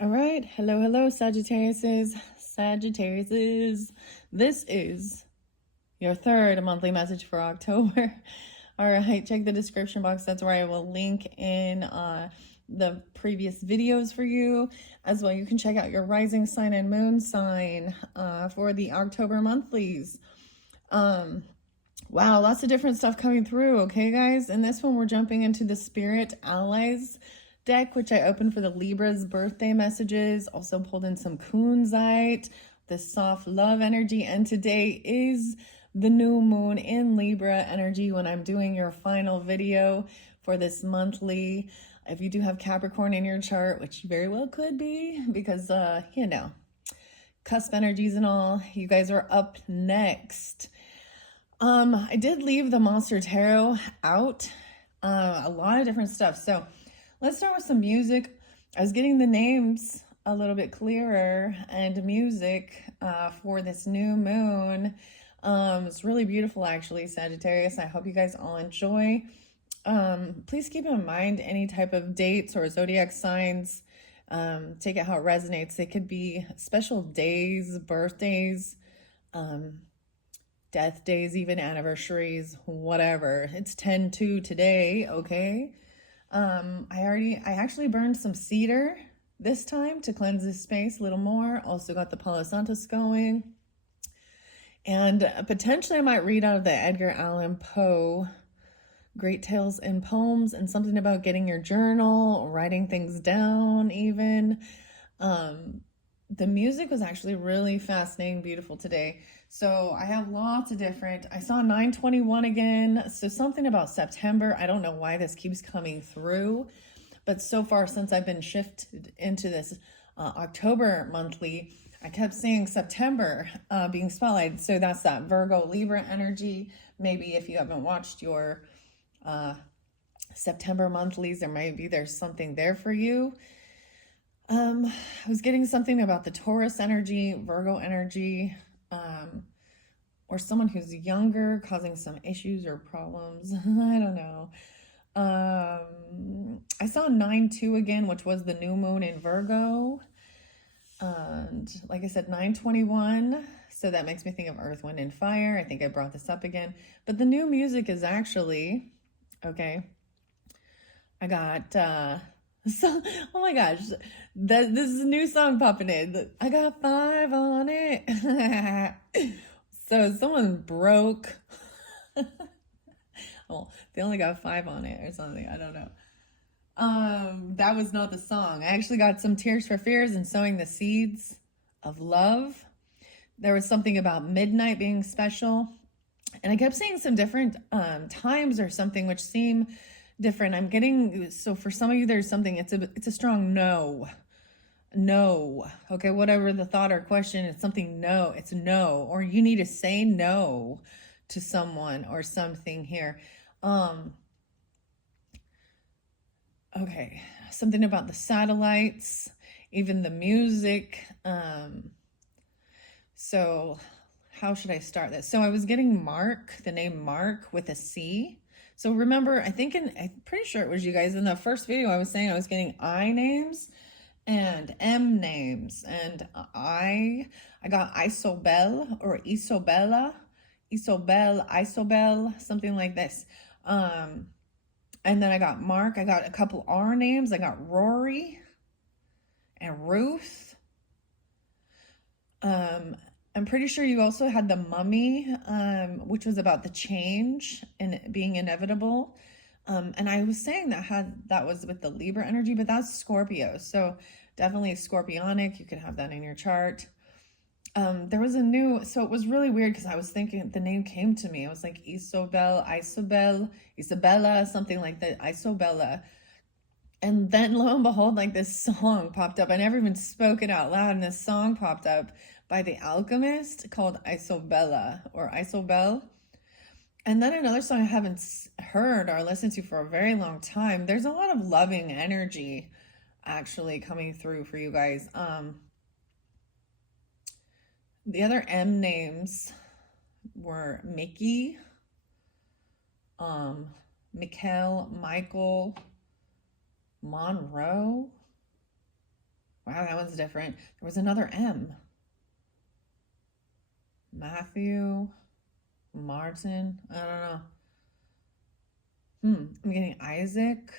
All right. Hello, hello, Sagittariuses. Sagittariuses. This is your third monthly message for October. All right. Check the description box. That's where I will link in the previous videos for you. As well, you can check out your rising sign and moon sign for the October monthlies. Wow, lots of different stuff coming through. Okay, guys. In this one, we're jumping into the Spirit Allies deck, which I opened for the Libra's birthday messages. Also pulled in some Kunzite, the soft love energy. And today is the new moon in Libra energy when I'm doing your final video for this monthly. If you do have Capricorn in your chart, which very well could be, because, cusp energies and all, you guys are up next. I did leave the Monster Tarot out, a lot of different stuff. So let's start with some music. I was getting the names a little bit clearer and music for this new moon. It's really beautiful, actually, Sagittarius. I hope you guys all enjoy. Please keep in mind any type of dates or zodiac signs. Take it how it resonates. It could be special days, birthdays, death days, even anniversaries, whatever. It's 10/2 today, okay? I actually burned some cedar this time to cleanse this space a little more. Also got the Palo Santos going. And potentially I might read out of the Edgar Allan Poe Great Tales and Poems, and something about getting your journal, writing things down even. The music was actually really fascinating, beautiful today. So I have lots of different, I saw 921 again. So something about September. I don't know why this keeps coming through, but so far since I've been shifted into this October monthly, I kept seeing September being spotlighted. So that's that Virgo Libra energy. Maybe if you haven't watched your September monthlies, there's something there for you. I was getting something about the Taurus energy, Virgo energy, or someone who's younger causing some issues or problems. I don't know. I saw 9/2 again, which was the new moon in Virgo. And like I said, 921. So that makes me think of Earth, Wind, and Fire. I think I brought this up again. But the new music is actually, okay, I got, so, oh my gosh, this is a new song popping in. I got 5 on it. So someone broke. Well, they only got 5 on it or something. I don't know. That was not the song. I actually got some Tears for Fears and Sowing the Seeds of Love. There was something about midnight being special. And I kept seeing some different times or something which seem different. I'm getting, so for some of you, there's something, it's a strong no. No. Okay, whatever the thought or question, it's something no. It's no. Or you need to say no to someone or something here. Okay, something about the satellites, even the music. So how should I start this? So I was getting Mark, the name Mark with a C. So remember, I'm pretty sure it was you guys in the first video, I was saying I was getting I names and M names. And I got Isobel or Isobella, Isobel, something like this. And then I got Mark. I got a couple R names. I got Rory and Ruth. I'm pretty sure you also had the Mummy, which was about the change and it being inevitable. And I was saying that was with the Libra energy, but that's Scorpio. So definitely Scorpionic. You could have that in your chart. There was so it was really weird because I was thinking the name came to me. I was like Isabella, something like that, Isobella. And then lo and behold, like this song popped up. I never even spoke it out loud. And this song popped up by The Alchemist called Isobella or Isobel. And then another song I haven't heard or listened to for a very long time. There's a lot of loving energy actually coming through for you guys. The other M names were Mickey, Mikkel, Michael, Monroe. Wow, that one's different. There was another M. Matthew, Martin. I don't know. I'm getting Isaac.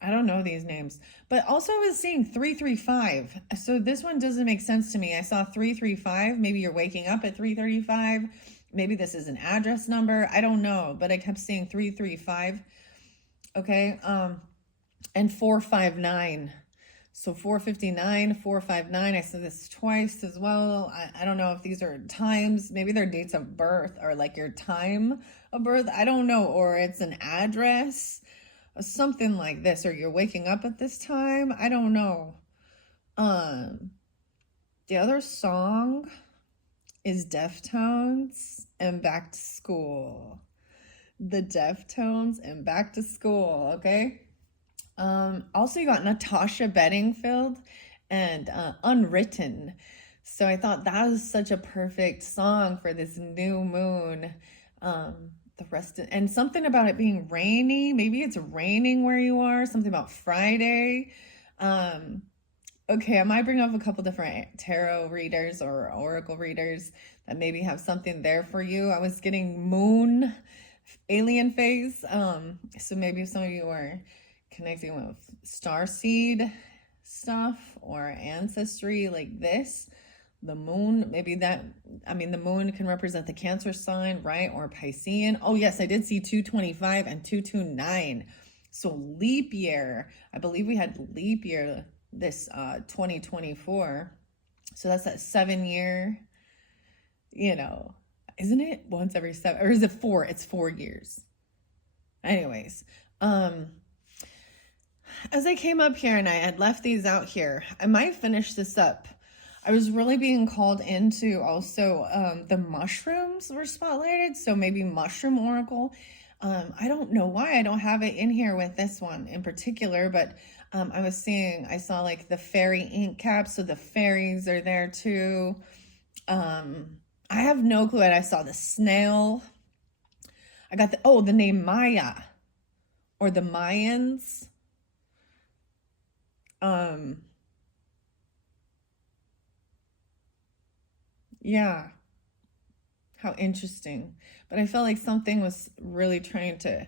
I don't know these names. But also I was seeing 335. So this one doesn't make sense to me. I saw 335. Maybe you're waking up at 335. Maybe this is an address number. I don't know. But I kept seeing 335. Okay. And 459. So 459, 459. I said this twice as well. I don't know if these are times. Maybe they're dates of birth or like your time of birth. I don't know. Or it's an address. Something like this, or you're waking up at this time. I don't know. The other song is Deftones and Back to School. The Deftones and Back to School, okay? Also you got Natasha Bedingfield and Unwritten. So I thought that was such a perfect song for this new moon. The rest of, and something about it being rainy. Maybe it's raining where you are. Something about Friday. Okay, I might bring up a couple different tarot readers or oracle readers that maybe have something there for you. I was getting moon alien phase. So maybe some of you are connecting with starseed stuff or ancestry like this. The moon, maybe that, I mean, the moon can represent the Cancer sign, right? Or Piscean. Oh, yes, I did see 225 and 229. So leap year. I believe we had leap year this 2024. So that's that 7 year, you know, isn't it once every 7, or is it 4? It's 4 years. Anyways, as I came up here and I had left these out here, I might finish this up. I was really being called into also the mushrooms were spotlighted. So maybe mushroom oracle. I don't know why I don't have it in here with this one in particular, but I saw like the fairy ink caps. So the fairies are there too. I have no clue. And I saw the snail. I got the name Maya or the Mayans. Yeah, how interesting. But I felt like something was really trying to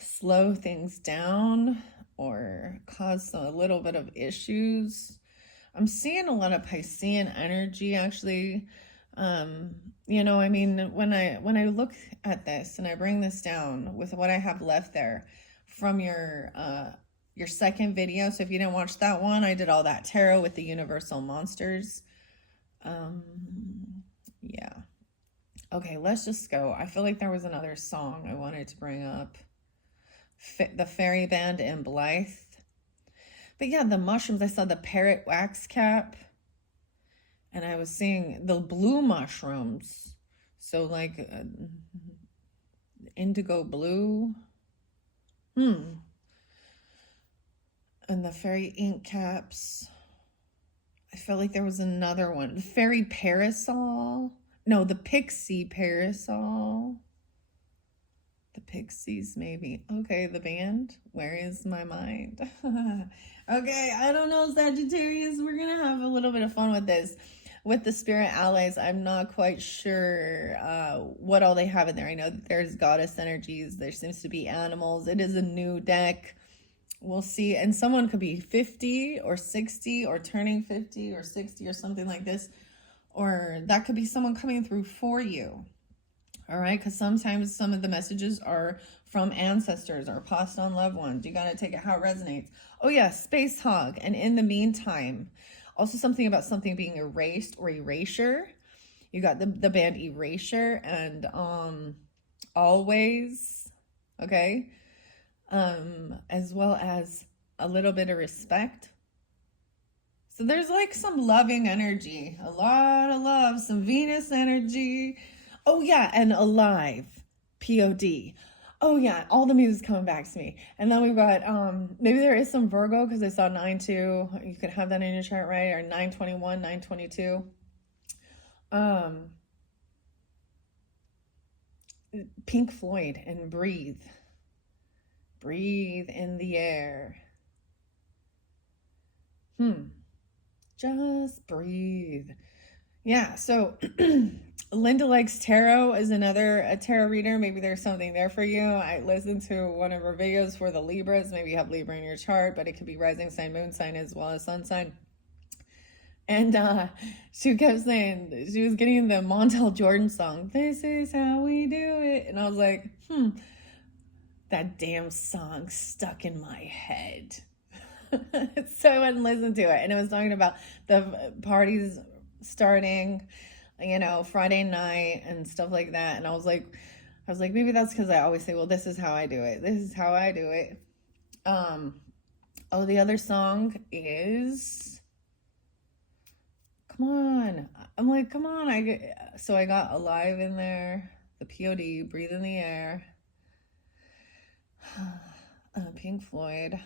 slow things down or cause a little bit of issues. I'm seeing a lot of Piscean energy actually. I mean, when I look at this and I bring this down with what I have left there from your second video. So if you didn't watch that one, I did all that tarot with the universal monsters. Yeah. Okay, let's just go. I feel like there was another song I wanted to bring up. The Fairy Band in Blythe. But yeah, the mushrooms, I saw the parrot wax cap. And I was seeing the blue mushrooms. So like indigo blue. And the fairy ink caps. I felt like there was another one. The fairy parasol. No, the pixie parasol. The pixies, maybe. Okay, the band. Where is my mind? Okay, I don't know, Sagittarius. We're going to have a little bit of fun with this. With the spirit allies, I'm not quite sure what all they have in there. I know that there's goddess energies. There seems to be animals. It is a new deck. We'll see. And someone could be 50 or 60 or turning 50 or 60 or something like this. Or that could be someone coming through for you. All right. Because sometimes some of the messages are from ancestors or passed on loved ones. You got to take it how it resonates. Oh, yeah. Space hog. And in the meantime, also something about something being erased or erasure. You got the band Erasure and Always. Okay. As well as a little bit of respect. So there's like some loving energy, a lot of love, some Venus energy. Oh yeah, and alive, P-O-D. Oh yeah, all the music's coming back to me. And then we've got, maybe there is some Virgo because I saw 9-2. You could have that in your chart, right? Or 9-21, 9-22. Pink Floyd and Breathe. Breathe in the air. Just breathe. Yeah, so Linda Likes Tarot is another a tarot reader. Maybe there's something there for you. I listened to one of her videos for the Libras. Maybe you have Libra in your chart, but it could be rising sign, moon sign, as well as sun sign. And she kept saying she was getting the Montel Jordan song, "This is how we do it." And I was like, that damn song stuck in my head. So I went and listened to it. And it was talking about the parties starting, Friday night and stuff like that. And I was like, maybe that's because I always say, well, this is how I do it. This is how I do it. The other song is, come on. I'm like, come on. So I got Alive in there, the POD, Breathe in the Air, Pink Floyd.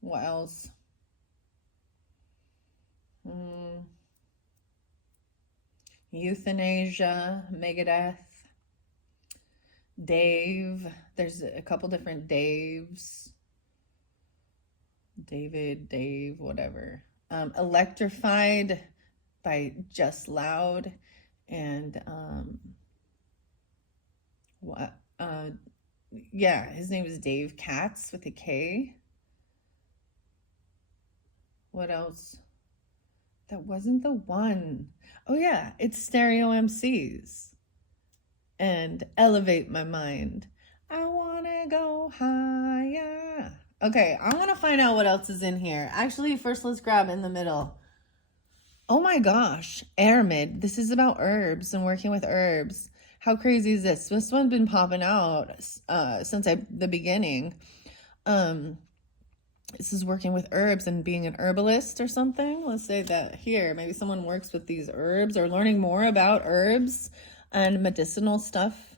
What else? Euthanasia, Megadeth, Dave. There's a couple different Daves. Dave, whatever. Electrified by Just Loud. And his name is Dave Katz with a K. What else? That wasn't the one. Oh yeah, it's Stereo MCs. And Elevate My Mind. I wanna go higher. Okay, I want to find out what else is in here. Actually, first let's grab in the middle. Oh my gosh, Aramid. This is about herbs and working with herbs. How crazy is this? This one's been popping out since the beginning. This is working with herbs and being an herbalist or something. Let's say that here. Maybe someone works with these herbs or learning more about herbs and medicinal stuff,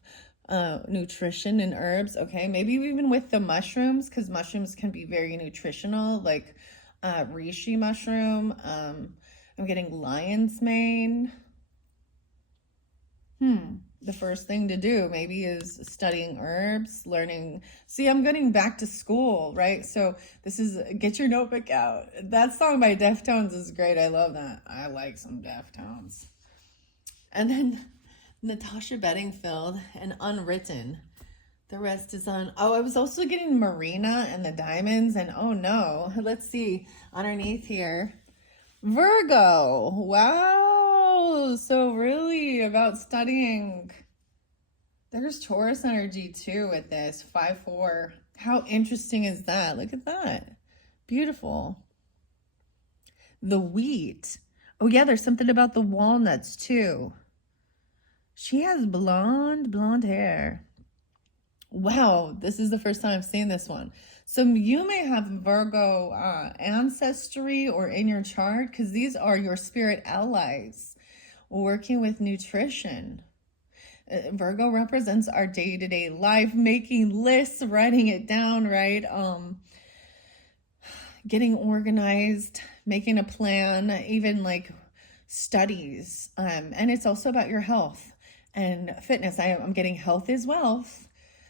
nutrition and herbs. Okay, maybe even with the mushrooms, because mushrooms can be very nutritional, like reishi mushroom. I'm getting lion's mane. The first thing to do maybe is studying herbs, learning. See, I'm getting back to school, right? So this is Get Your Notebook Out. That song by Deftones is great. I love that. I like some Deftones. And then Natasha Bedingfield and Unwritten. The rest is on. Oh, I was also getting Marina and the Diamonds. And oh no, let's see underneath here. Virgo. Wow. So really about studying. There's Taurus energy too with this 5-4. How interesting is that? Look at that. Beautiful. The wheat. Oh yeah, there's something about the walnuts too. She has blonde hair. Wow, this is the first time I've seen this one. So you may have Virgo ancestry or in your chart, because these are your spirit allies working with nutrition. Virgo represents our day-to-day life, making lists, writing it down, right? Getting organized, making a plan, even like studies. And it's also about your health and fitness. I'm getting health is wealth.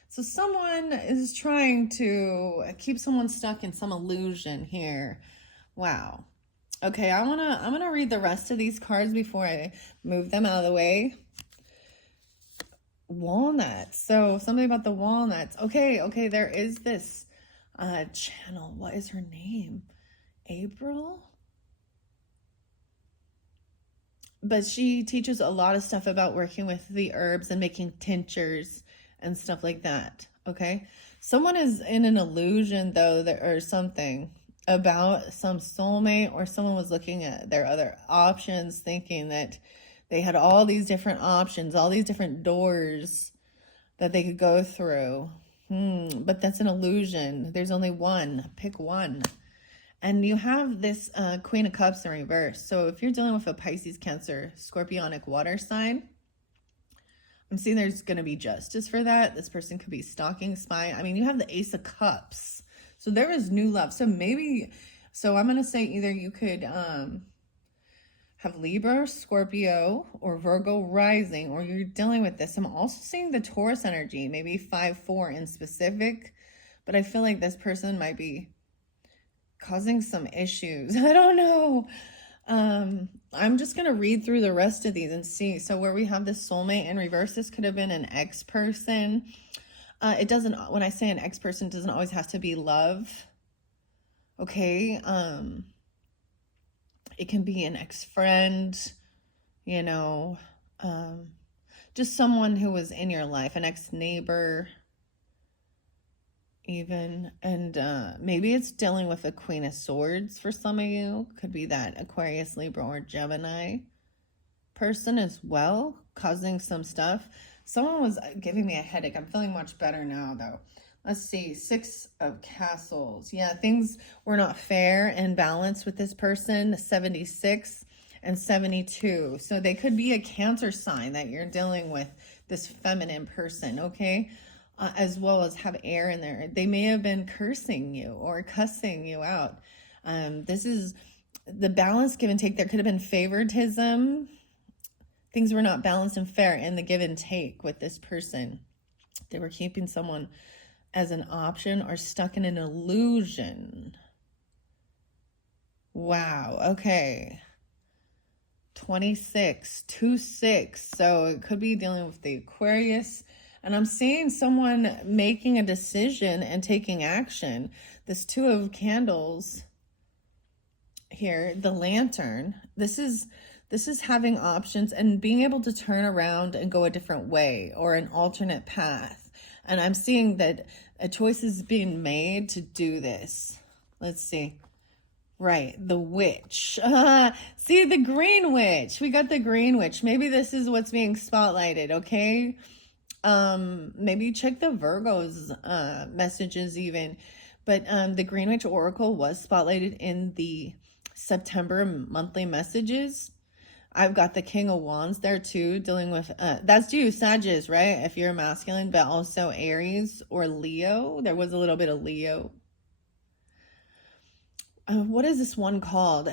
So someone is trying to keep someone stuck in some illusion here. Wow. Okay, I'm gonna read the rest of these cards before I move them out of the way. Walnuts. So something about the walnuts. Okay, there is this channel. What is her name? April? But she teaches a lot of stuff about working with the herbs and making tinctures and stuff like that. Okay, someone is in an illusion though, or something about some soulmate, or someone was looking at their other options, thinking that they had all these different options, all these different doors that they could go through. But that's an illusion. There's only one. Pick one. And you have this Queen of Cups in reverse. So if you're dealing with a Pisces, Cancer, Scorpionic water sign, I'm seeing there's going to be justice for that. This person could be stalking, spying. I mean, you have the Ace of Cups. So there is new love. So I'm going to say either you could have Libra, Scorpio, or Virgo rising, or you're dealing with this. I'm also seeing the Taurus energy, maybe 5-4 in specific. But I feel like this person might be causing some issues. I don't know. I'm just going to read through the rest of these and see. So where we have this soulmate in reverse, this could have been an ex-person. It doesn't, when I say an ex-person, it doesn't always have to be love. Okay. It can be an ex-friend, you know, just someone who was in your life, an ex-neighbor even. And maybe it's dealing with a Queen of Swords for some of you. Could be that Aquarius, Libra, or Gemini person as well, causing some stuff. Someone was giving me a headache. I'm feeling much better now, though. Let's see, 6 of Castles. Yeah, things were not fair and balanced with this person, 76 and 72. So they could be a Cancer sign that you're dealing with, this feminine person, okay? As well as have air in there. They may have been cursing you or cussing you out. This is the balance, give and take. There could have been favoritism. Things were not balanced and fair in the give and take with this person. They were keeping someone as an option or stuck in an illusion. Wow, okay. 26, 2-6. So it could be dealing with the Aquarius. And I'm seeing someone making a decision and taking action. This 2 of Candles here, the Lantern. This is having options and being able to turn around and go a different way or an alternate path. And I'm seeing that a choice is being made to do this. Let's see. Right, the Witch. See, the Green Witch. We got the Green Witch. Maybe this is what's being spotlighted, okay? Maybe check the Virgo's messages even. But the Green Witch Oracle was spotlighted in the September monthly messages. I've got the King of Wands there too, dealing with, that's you, Sagittarius, right? If you're masculine, but also Aries or Leo. There was a little bit of Leo. What is this one called?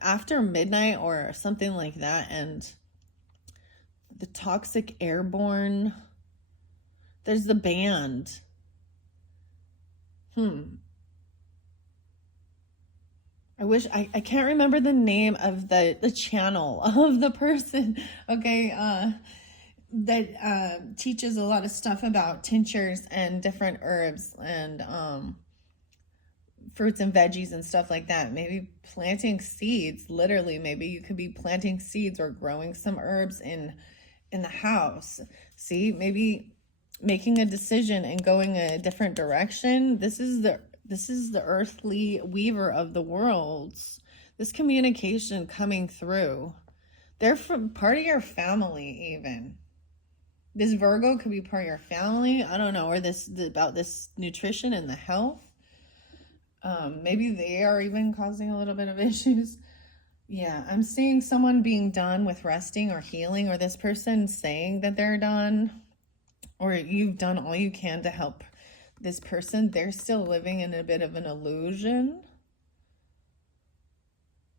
After Midnight or something like that. And the Toxic Airborne. There's the band. I wish I can't remember the name of the channel of the person, okay, that teaches a lot of stuff about tinctures and different herbs and fruits and veggies and stuff like that. Maybe planting seeds, literally, maybe you could be planting seeds or growing some herbs in the house. See, maybe making a decision and going a different direction. This is the earthly weaver of the worlds. This communication coming through. They're from part of your family even. This Virgo could be part of your family. I don't know. Or about this nutrition and the health. Maybe they are even causing a little bit of issues. Yeah, I'm seeing someone being done with resting or healing, or this person saying that they're done, or you've done all you can to help this person. They're still living in a bit of an illusion.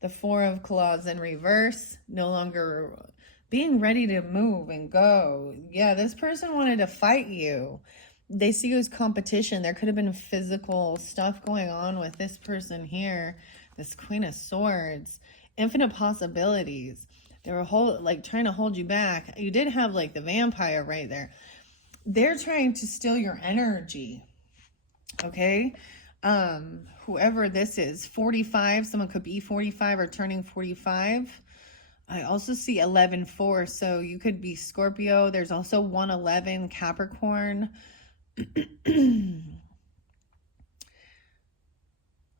The 4 of Claws in reverse, no longer being ready to move and go. Yeah, this person wanted to fight you. They see you as competition. There could have been physical stuff going on with this person here, this Queen of Swords. Infinite possibilities. They were trying to hold you back. You did have like the vampire right there. They're trying to steal your energy. Okay? Whoever this is, 45, someone could be 45 or turning 45. I also see 11-4, so you could be Scorpio. There's also 111 Capricorn.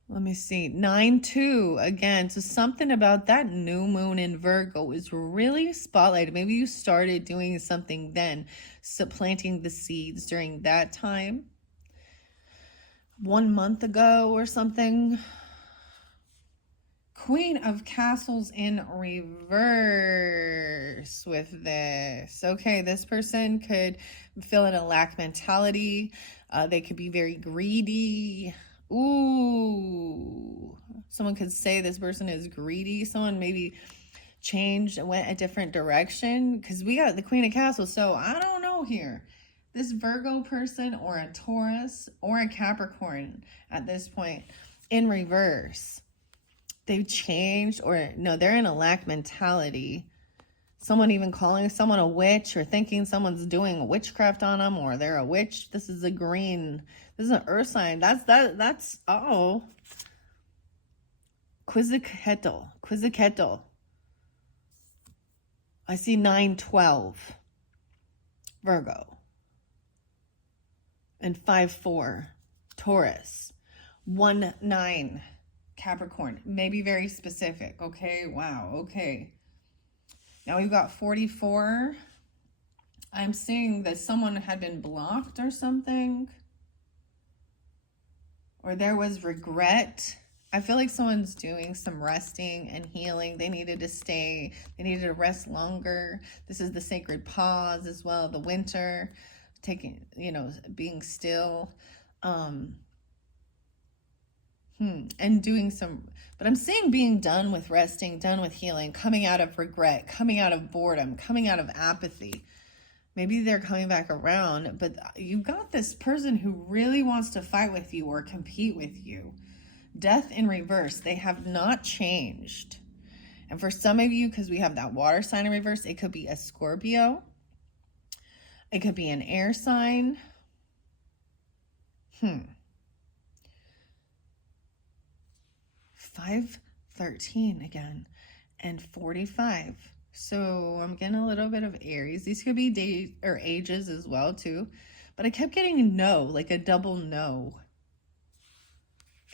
Let me see, 9-2 again. So something about that new moon in Virgo is really spotlighted. Maybe you started doing something then, so planting the seeds during that time. 1 month ago or something. Queen of Castles in reverse with this. Okay, this person could feel in a lack mentality. They could be very greedy. Ooh, someone could say this person is greedy. Someone maybe changed and went a different direction, because we got the Queen of Castles. So I don't know here. This Virgo person or a Taurus or a Capricorn at this point. in reverse. They've changed, or no, they're in a lack mentality. Someone even calling someone a witch, or thinking someone's doing witchcraft on them, or they're a witch. This is a green. This is an earth sign. That's oh. Quizziquetl. I see 912 Virgo and 5-4 Taurus, 1-9 Capricorn. Maybe very specific. Okay. Wow. Okay. Now we've got 44. I'm seeing that someone had been blocked or something, or there was regret. I feel like someone's doing some resting and healing. They needed to stay. They needed to rest longer. This is the sacred pause as well. The winter, taking, being still, and doing some, but I'm seeing being done with resting, done with healing, coming out of regret, coming out of boredom, coming out of apathy. Maybe they're coming back around, but you've got this person who really wants to fight with you or compete with you. Death in reverse. They have not changed. And for some of you, because we have that water sign in reverse, it could be a Scorpio. It could be an air sign. 513 again, and 45. So I'm getting a little bit of Aries. These could be days or ages as well too, but I kept getting no, like a double no.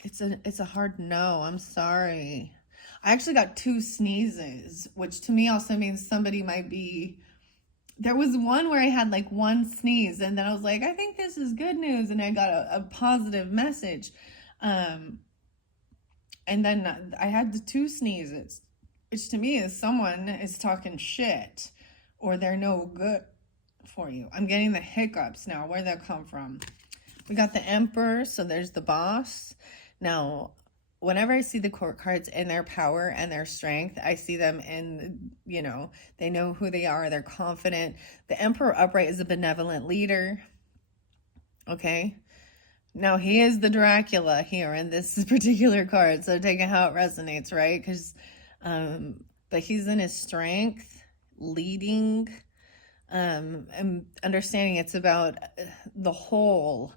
It's a hard no. I'm sorry. I actually got 2 sneezes, which to me also means somebody might be. There was one where I had like 1 sneeze, and then I was like, I think this is good news, and I got a positive message. And then I had the 2 sneezes, which to me is someone is talking shit, or they're no good for you. I'm getting the hiccups now. Where'd that come from? We got the Emperor, so there's the boss. Now, whenever I see the court cards in their power and their strength, I see them in, they know who they are. They're confident. The Emperor upright is a benevolent leader. Okay. Now, he is the Dracula here in this particular card. So take it how it resonates, right? Because, but he's in his strength, leading, and understanding it's about the whole,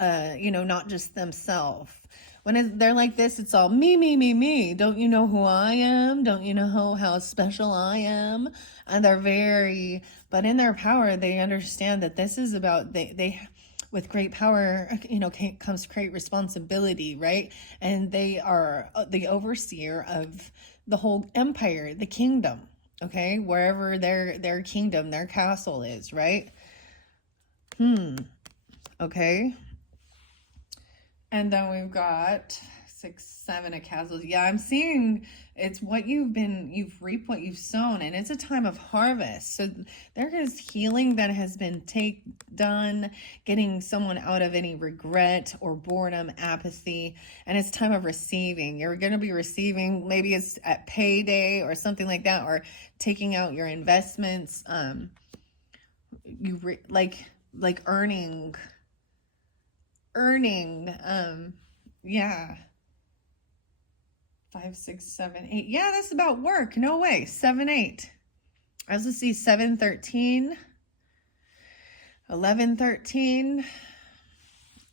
not just themselves. When they're like this, it's all me, me, me, me. Don't you know who I am? Don't you know how special I am? And they're but in their power, they understand that this is about, they with great power, comes great responsibility, right? And they are the overseer of the whole empire, the kingdom, okay? Wherever their kingdom, their castle is, right? Okay. And then we've got 6, 7 of castles. Yeah, I'm seeing it's what you've reaped what you've sown, and it's a time of harvest. So there is healing that has been done, getting someone out of any regret or boredom, apathy, and it's time of receiving. You're going to be receiving, maybe it's at payday or something like that, or taking out your investments. Like earning, yeah. 5, 6, 7, 8. Yeah, that's about work. No way. 7, 8. I also see 7, 13, 11, 13.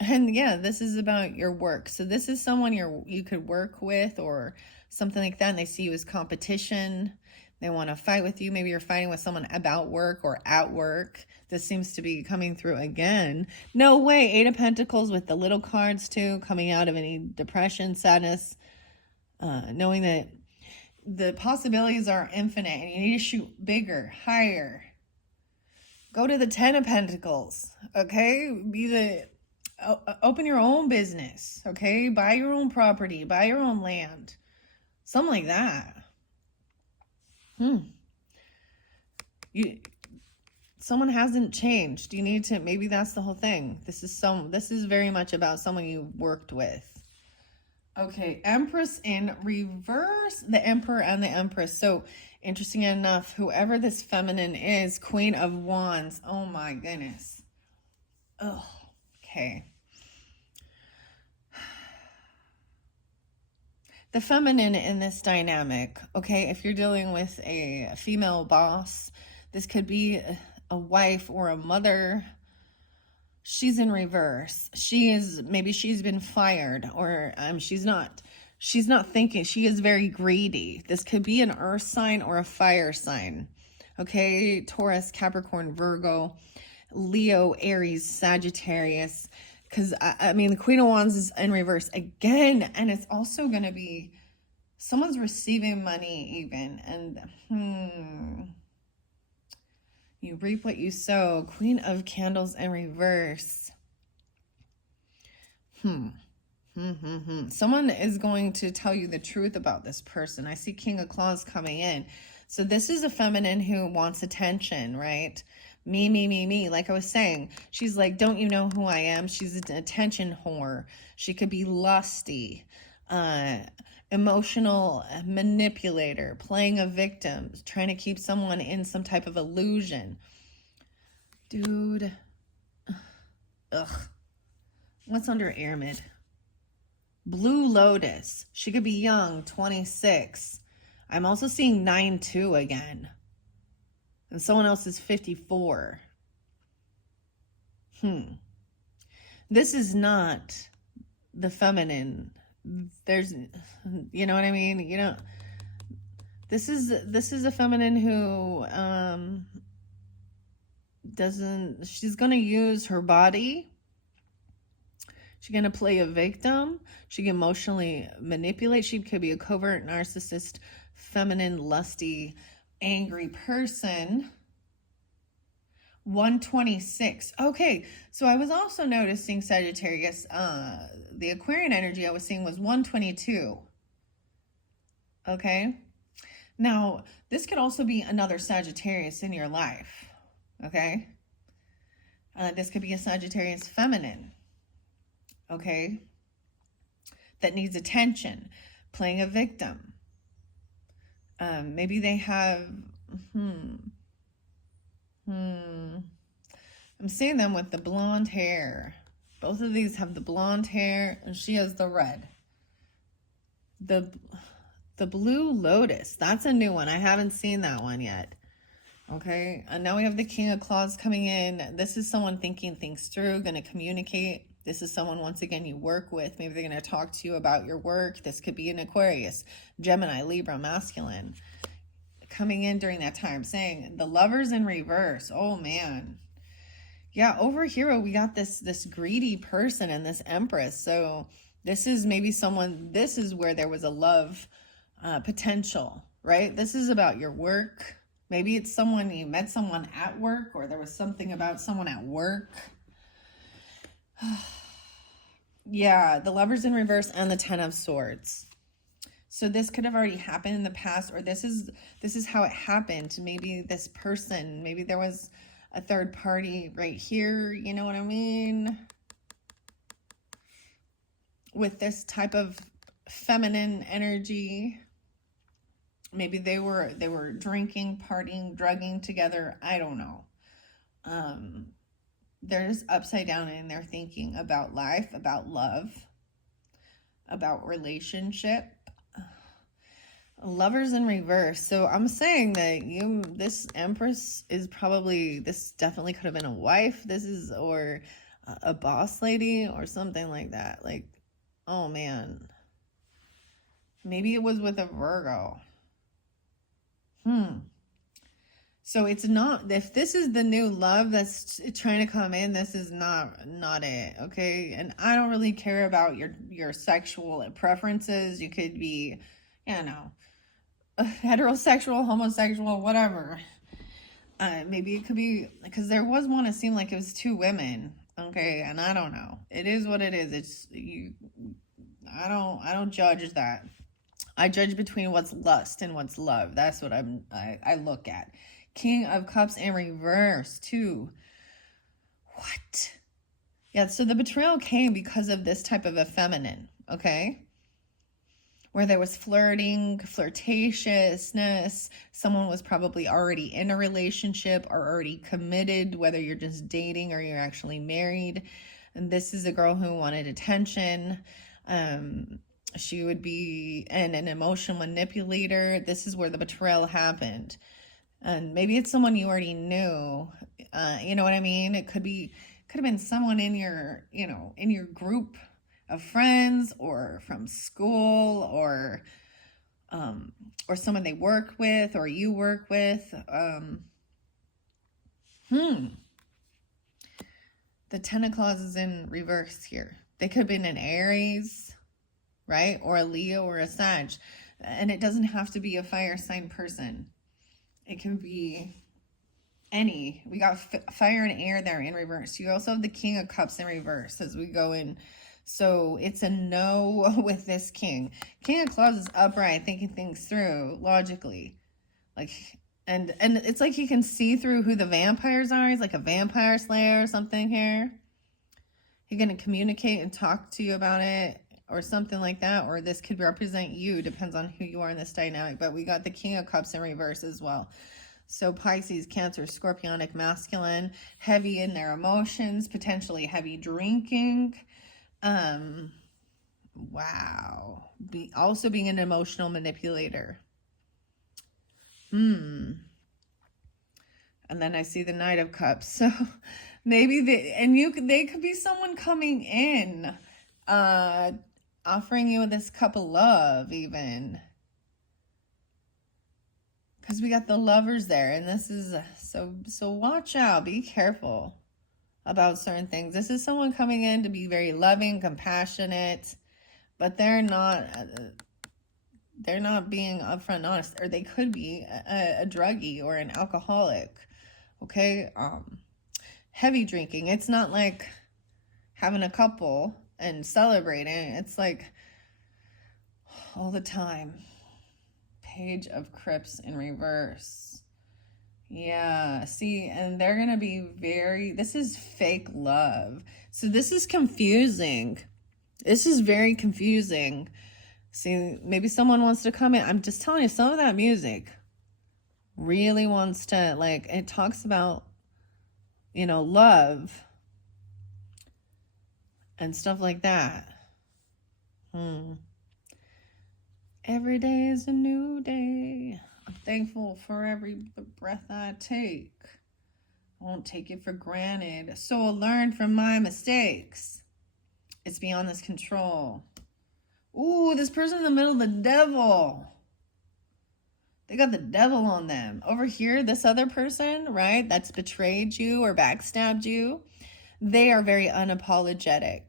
And yeah, this is about your work. So this is someone you could work with or something like that. And they see you as competition. They want to fight with you. Maybe you're fighting with someone about work or at work. This seems to be coming through again. No way. 8 of Pentacles with the little cards too, coming out of any depression, sadness, knowing that the possibilities are infinite and you need to shoot bigger, higher. Go to the 10 of Pentacles, okay? Open your own business, okay? Buy your own property, buy your own land. Something like that. Someone hasn't changed. You need to, maybe that's the whole thing. This is very much about someone you worked with. Okay, Empress in reverse, the Emperor and the Empress. So interesting enough, whoever this feminine is, Queen of Wands. Oh my goodness. Oh, okay. the feminine in this dynamic, okay? If you're dealing with a female boss, this could be a wife or a mother. She's in reverse. Maybe she's been fired, or she's not thinking. She is very greedy. This could be an earth sign or a fire sign. Okay, Taurus, Capricorn, Virgo, Leo, Aries, Sagittarius. Because, I mean, the Queen of Wands is in reverse again. And it's also going to be someone's receiving money even. And, you reap what you sow. Queen of Candles in reverse. Someone is going to tell you the truth about this person. I see King of Claws coming in. So this is a feminine who wants attention, right? Me, me, me, me. Like I was saying, she's like, don't you know who I am? She's an attention whore. She could be lusty, emotional manipulator, playing a victim, trying to keep someone in some type of illusion. Dude. Ugh. What's under Airmid? Blue Lotus. She could be young, 26. I'm also seeing 9-2 again. And someone else is 54. This is not the feminine. There's, you know what I mean? You know, this is a feminine who she's going to use her body. She's going to play a victim. She can emotionally manipulate. She could be a covert narcissist, feminine, lusty, angry person. 126. Okay, so I was also noticing Sagittarius, the Aquarian energy I was seeing was 122. Okay, now this could also be another Sagittarius in your life. Okay, this could be a Sagittarius feminine. Okay, that needs attention, playing a victim. Maybe they have I'm seeing them with the blonde hair. Both of these have the blonde hair, and she has the red. The Blue Lotus, that's a new one. I haven't seen that one yet. Okay, and now we have the King of Claws coming in. This is someone thinking things through, going to communicate. This is someone, once again, you work with. Maybe they're going to talk to you about your work. This could be an Aquarius, Gemini, Libra, masculine, coming in during that time, saying the Lovers in reverse. Oh, man. Yeah, over here, we got this greedy person and this Empress. So this is maybe someone, this is where there was a love potential, right? This is about your work. Maybe it's someone, you met someone at work, or there was something about someone at work. Yeah, the Lovers in reverse and the Ten of Swords. So this could have already happened in the past, or this is how it happened. Maybe this person, maybe there was a third party right here, you know what I mean? With this type of feminine energy. Maybe they were drinking, partying, drugging together. I don't know. They're just upside down in their thinking about life, about love, about relationship. Lovers in reverse. So I'm saying that this Empress is probably, this definitely could have been a wife. This is, or a boss lady or something like that. Like, oh man. Maybe it was with a Virgo. So it's not, if this is the new love that's trying to come in, this is not it, okay? And I don't really care about your sexual preferences. You could be, you know, heterosexual, homosexual, whatever. Maybe it could be, because there was one that seemed like it was two women, okay? And I don't know. It is what it is. It's you. I don't judge that. I judge between what's lust and what's love. That's what I look at. King of Cups in reverse too. What? Yeah, so the betrayal came because of this type of a feminine, okay? Where there was flirting, flirtatiousness. Someone was probably already in a relationship or already committed, whether you're just dating or you're actually married. And this is a girl who wanted attention. She would be an emotional manipulator. This is where the betrayal happened. And maybe it's someone you already knew. You know what I mean? It could have been someone in your, in your group of friends, or from school, or someone they work with, or you work with. The 10 of claws is in reverse here. They could have been an Aries, right? Or a Leo or a Sag. And it doesn't have to be a fire sign person. It can be any. We got fire and air there in reverse. You also have the King of Cups in reverse as we go in. So it's a no with this king. King of Claws is upright, thinking things through logically. Like, and it's like he can see through who the vampires are. He's like a vampire slayer or something here. He's going to communicate and talk to you about it, or something like that. Or this could represent you, depends on who you are in this dynamic. But we got the King of Cups in reverse as well. So Pisces, Cancer, Scorpionic, masculine, heavy in their emotions, potentially heavy drinking. Wow. Also being an emotional manipulator. And then I see the Knight of Cups. So maybe they could be someone coming in, offering you this cup of love even. Because we got the Lovers there, and this is, so watch out, be careful about certain things. This is someone coming in to be very loving, compassionate, but they're not being upfront and honest, or they could be a druggie or an alcoholic. Okay. Heavy drinking. It's not like having a couple and celebrating. It's like all the time. Page of Crypts in reverse. Yeah, see, and they're gonna be this is fake love. So this is confusing. This is very confusing. See, maybe someone wants to come in. I'm just telling you, some of that music really wants to, like, it talks about, love and stuff like that. Every day is a new day. I'm thankful for every breath I take. I won't take it for granted. So I'll learn from my mistakes. It's beyond this control. Ooh, this person in the middle, the devil. They got the devil on them. Over here, this other person, right, that's betrayed you or backstabbed you, they are very unapologetic.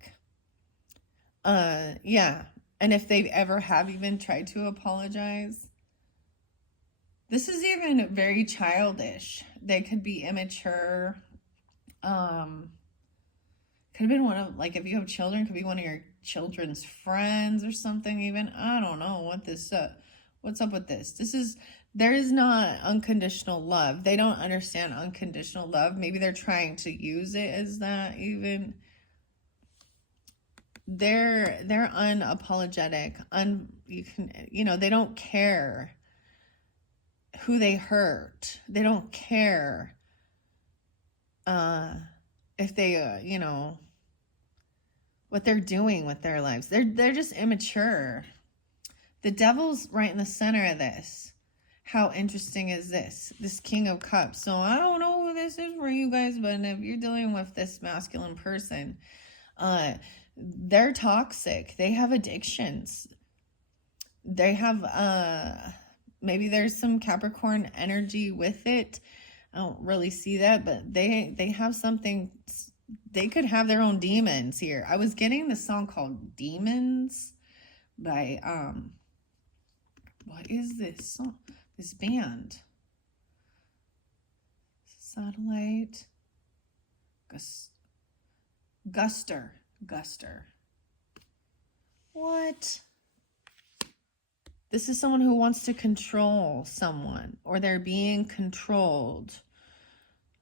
Yeah. And if they ever have even tried to apologize, this is even very childish. They could be immature. Could have been one of, like, if you have children, could be one of your children's friends or something even. I don't know what's up with this. There is not unconditional love. They don't understand unconditional love. Maybe they're trying to use it as that even. They're unapologetic. They don't care who they hurt. They don't care if they what they're doing with their lives. They're just immature. The devil's right in the center of this. How interesting is this? This King of Cups. So I don't know who this is for you guys, but if you're dealing with this masculine person, they're toxic. They have addictions. They have, maybe there's some Capricorn energy with it. I don't really see that, but they have something. They could have their own demons here. I was getting this song called Demons by, what is this song? This band. Satellite. Guster. What? This is someone who wants to control someone, or they're being controlled.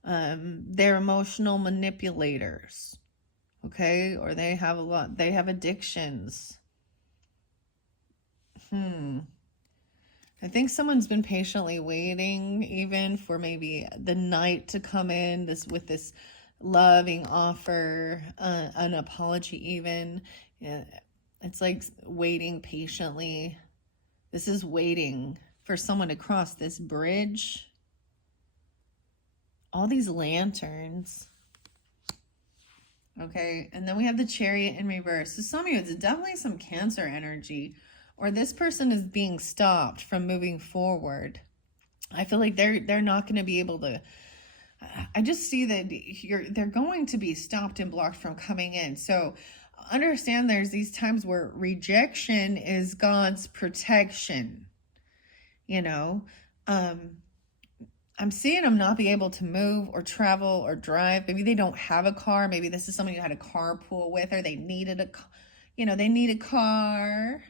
They're emotional manipulators. Okay? Or they have addictions. I think someone's been patiently waiting even for maybe the Knight to come in with this loving offer, an apology even. It's like waiting patiently. This is waiting for someone to cross this bridge. All these lanterns. Okay, and then we have the Chariot in reverse. So some of you, it's definitely some Cancer energy, or this person is being stopped from moving forward. I feel like they're not going to be able to. I just see that they're going to be stopped and blocked from coming in. So understand there's these times where rejection is God's protection. You know, I'm seeing them not be able to move or travel or drive. Maybe they don't have a car. Maybe this is someone you had a carpool with, or they needed they need a car.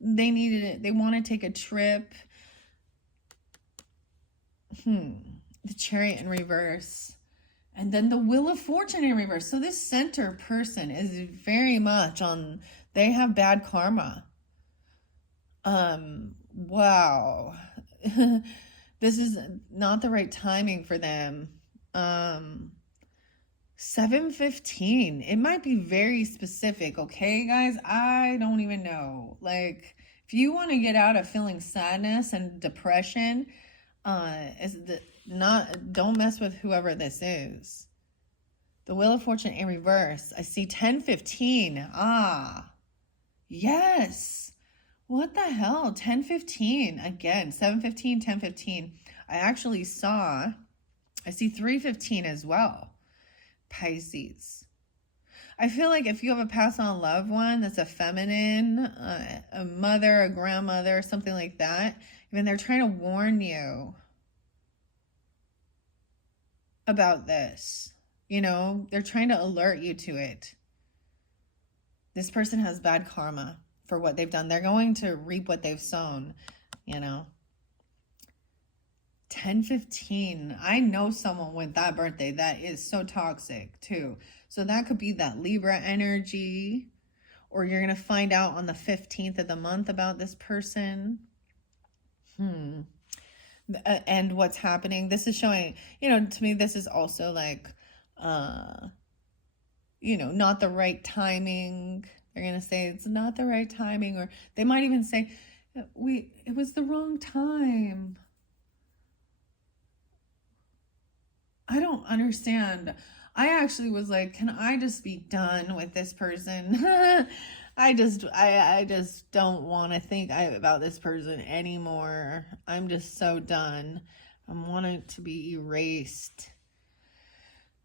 They needed it. They want to take a trip. The Chariot in reverse. And then the Wheel of Fortune in reverse. So this center person is very much on, they have bad karma. Wow. This is not the right timing for them. 7:15. It might be very specific, okay, guys? I don't even know. Like, if you want to get out of feeling sadness and depression, don't mess with whoever this is. The Wheel of Fortune in reverse. I see 10:15. Ah, yes. What the hell? 10:15 again. 7:15, 10:15. I see 3:15 as well. Pisces. I feel like if you have a passed on loved one that's a feminine, a mother, a grandmother, something like that, even they're trying to warn you about this. They're trying to alert you to it. This person has bad karma for what they've done. They're going to reap what they've sown, 10:15. I know someone with that birthday that is so toxic too. So that could be that Libra energy, or you're going to find out on the 15th of the month about this person. And what's happening. This is showing, to me, this is also like, not the right timing. They're going to say it's not the right timing, or they might even say, it was the wrong time. I don't understand. I actually was like, can I just be done with this person? I just don't want to think about this person anymore. I'm just so done. I want it to be erased.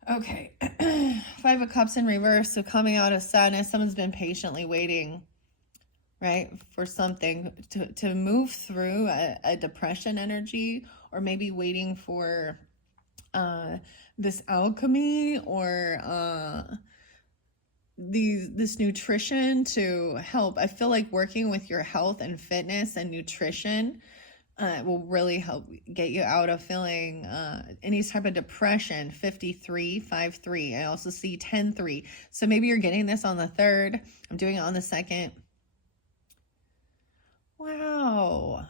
Okay. 5 of Cups in reverse. So coming out of sadness, someone's been patiently waiting, right, for something to move through a depression energy, or maybe waiting for this alchemy, or this nutrition to help. I feel like working with your health and fitness and nutrition will really help get you out of feeling any type of depression. 5353. I also see 103. So maybe you're getting this on the 3rd. I'm doing it on the 2nd. Wow.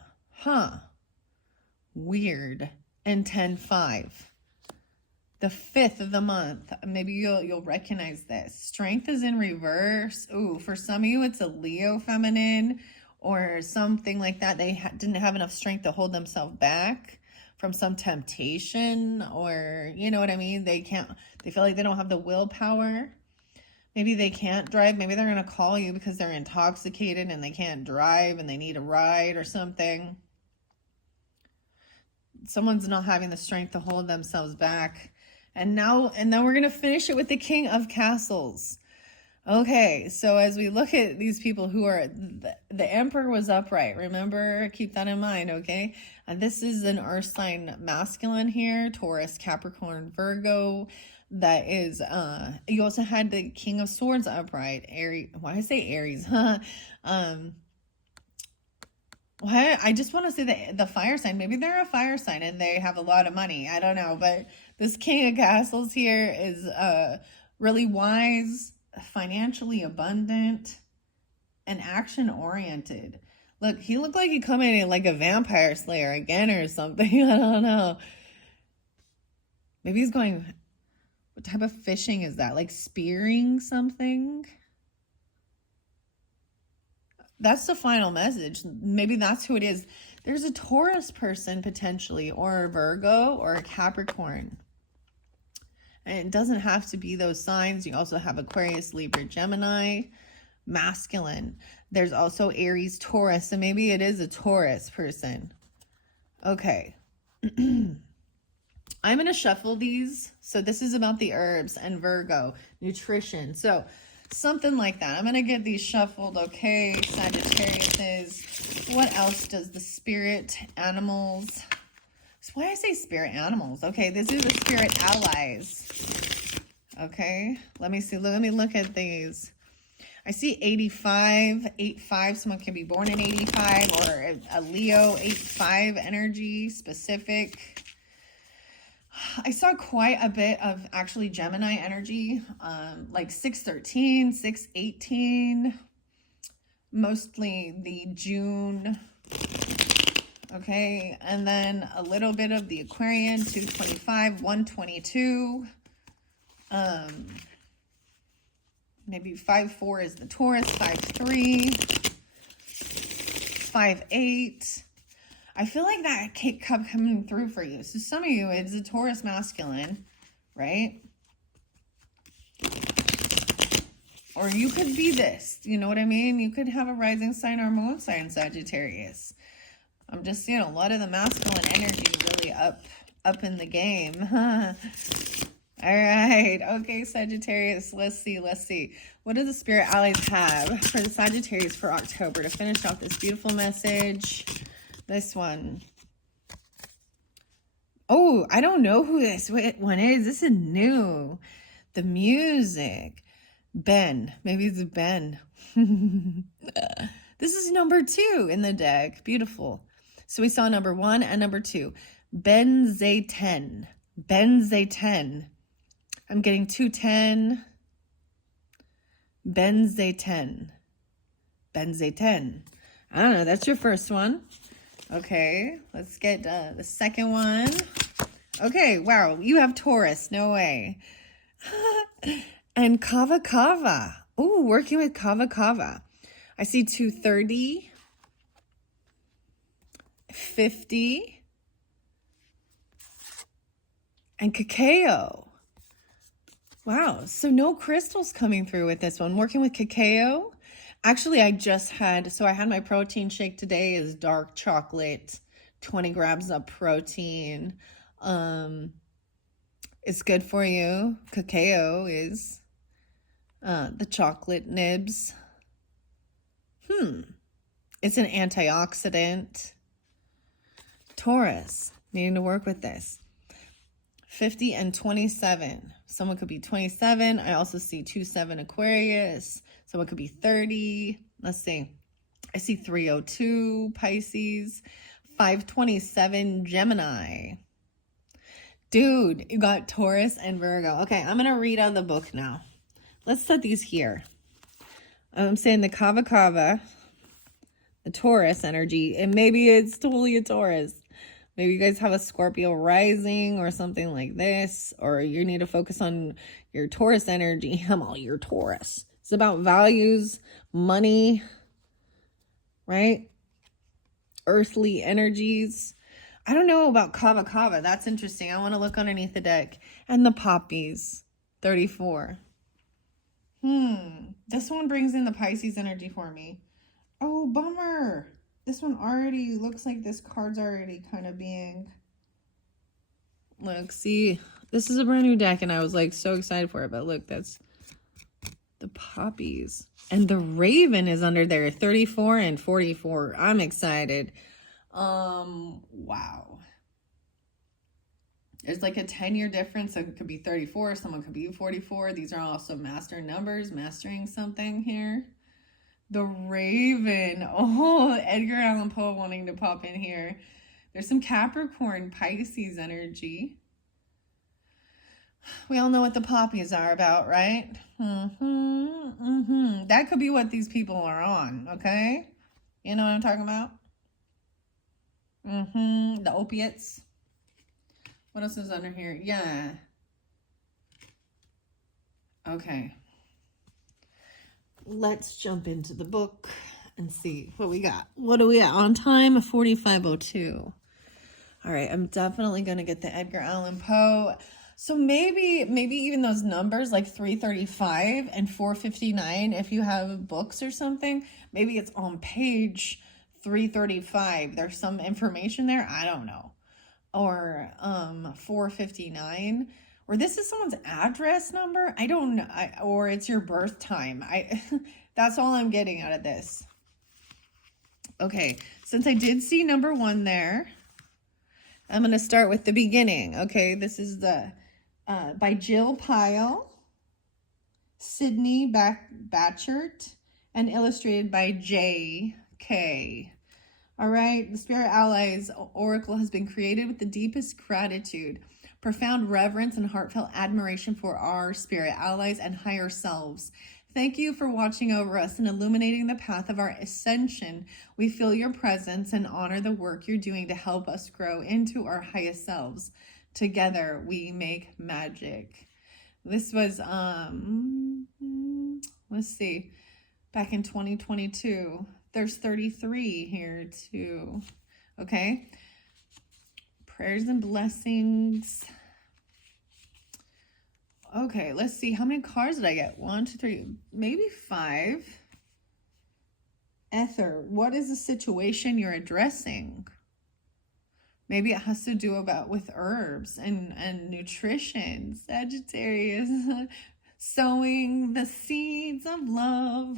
Weird. And 10-5. The 5th of the month. Maybe you'll recognize this. Strength is in reverse. Ooh, for some of you, it's a Leo feminine or something like that. They didn't have enough strength to hold themselves back from some temptation, or you know what I mean? They feel like they don't have the willpower. Maybe they can't drive. Maybe they're going to call you because they're intoxicated and they can't drive and they need a ride or something. Someone's not having the strength to hold themselves back. And then we're going to finish it with the King of Castles. Okay, so as we look at these people who are, the Emperor was upright. Remember, keep that in mind, okay? And this is an earth sign masculine here, Taurus, Capricorn, Virgo. That is, you also had the King of Swords upright. Aries, why did I say Aries? I just want to say the fire sign. Maybe they're a fire sign and they have a lot of money. I don't know. But this King of Castles here is really wise, financially abundant, and action-oriented. Look, he looked like he come in like a vampire slayer again or something. I don't know. Maybe he's going... What type of fishing is that? Like spearing something? That's the final message. Maybe that's who it is. There's a Taurus person potentially, or a Virgo, or a Capricorn. And it doesn't have to be those signs. You also have Aquarius, Libra, Gemini, masculine. There's also Aries, Taurus. So maybe it is a Taurus person. Okay. I'm going to shuffle these. So this is about the herbs and Virgo, nutrition. So something like that. I'm going to get these shuffled. Okay, Sagittariuses. What else does the spirit animals... Why I say spirit animals? Okay, this is the spirit allies. Okay, let me see. Let me look at these. I see 85, 85. Someone can be born in 85, or a Leo 85 energy specific. I saw quite a bit of actually Gemini energy, like 613, 618, mostly the June. Okay, and then a little bit of the Aquarian, 225, 122. Maybe 5-4 is the Taurus, 5-3, 5-8. I feel like that kept coming through for you. So some of you, it's a Taurus masculine, right? Or you could be this, you know what I mean? You could have a rising sign or moon sign, Sagittarius. I'm just seeing a lot of the masculine energy really up in the game. All right. Okay, Sagittarius. Let's see. What do the spirit allies have for the Sagittarius for October to finish off this beautiful message? This one. Oh, I don't know who this one is. This is new. The music. Ben. Maybe it's Ben. This is number 2 in the deck. Beautiful. So we saw number 1 and number 2. Benzaiten. Benzaiten. I'm getting 210. Benzaiten. Benzaiten. I don't know. That's your first one. Okay. Let's get the second one. Okay. Wow. You have Taurus. No way. And Kava Kava. Oh, working with Kava Kava. I see 230. 50 and cacao. Wow, so no crystals coming through with this one. Working with cacao. Actually, I had my protein shake today. Is dark chocolate, 20 grams of protein. It's good for you. Cacao is the chocolate nibs. It's an antioxidant. Taurus, needing to work with this. 50 and 27. Someone could be 27. I also see 27 Aquarius. Someone could be 30. Let's see. I see 302 Pisces. 527 Gemini. Dude, you got Taurus and Virgo. Okay, I'm going to read out the book now. Let's set these here. I'm saying the Kava Kava, the Taurus energy, and maybe it's totally a Taurus. Maybe you guys have a Scorpio rising or something like this, or you need to focus on your Taurus energy. I'm all your Taurus. It's about values, money, right? Earthly energies. I don't know about Kava Kava. That's interesting. I want to look underneath the deck. And the poppies, 34. This one brings in the Pisces energy for me. Oh, bummer. This one already looks like this card's already kind of being... Look, see, this is a brand new deck and I was like so excited for it. But look, that's the poppies. And the raven is under there, 34 and 44. I'm excited. Wow. There's like a 10-year difference. So it could be 34. Someone could be 44. These are also master numbers, mastering something here. The Raven. Oh, Edgar Allan Poe wanting to pop in here. There's some Capricorn, Pisces energy. We all know what the poppies are about, right? That could be what these people are on, okay? You know what I'm talking about? The opiates. What else is under here? Yeah. Okay. Let's jump into the book and see what we got. What do we got on time? 45:02. All right, I'm definitely going to get the Edgar Allan Poe. So maybe even those numbers like 335 and 459, if you have books or something, maybe it's on page 335. There's some information there. I don't know. Or 459, or this is someone's address number. I don't know. Or it's your birth time. That's all I'm getting out of this. Okay, since I did see number 1 there, I'm going to start with the beginning. Okay, this is the by Jill Pyle, Sydney Batchert, and illustrated by J.K. All right, the Spirit Allies Oracle has been created with the deepest gratitude, profound reverence, and heartfelt admiration for our Spirit Allies and higher selves. Thank you for watching over us and illuminating the path of our ascension. We feel your presence and honor the work you're doing to help us grow into our highest selves. Together, we make magic. This was, let's see, back in 2022. There's 33 here too. Okay. Prayers and blessings. Okay, let's see. How many cards did I get? 1, 2, 3, maybe 5. Ether. What is the situation you're addressing? Maybe it has to do with herbs and nutrition. Sagittarius. Sowing the seeds of love.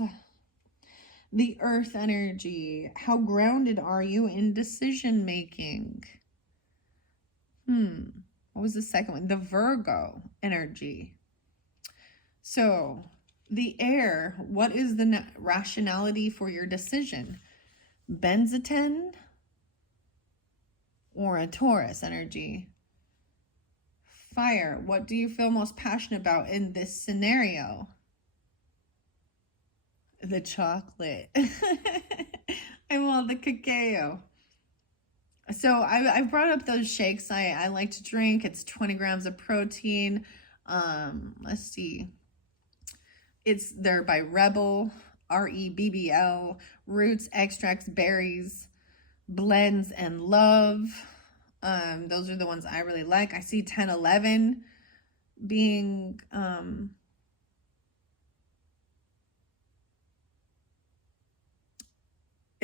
The earth energy. How grounded are you in decision making? What was the second one? The Virgo energy. So the air, what is the rationality for your decision? Benzaten or a Taurus energy? Fire, what do you feel most passionate about in this scenario? The chocolate. I want the cacao. So I brought up those shakes I like to drink. It's 20 grams of protein. Let's see. They're by Rebel, REBBL, roots, extracts, berries, blends, and love. Those are the ones I really like. I see 1011 being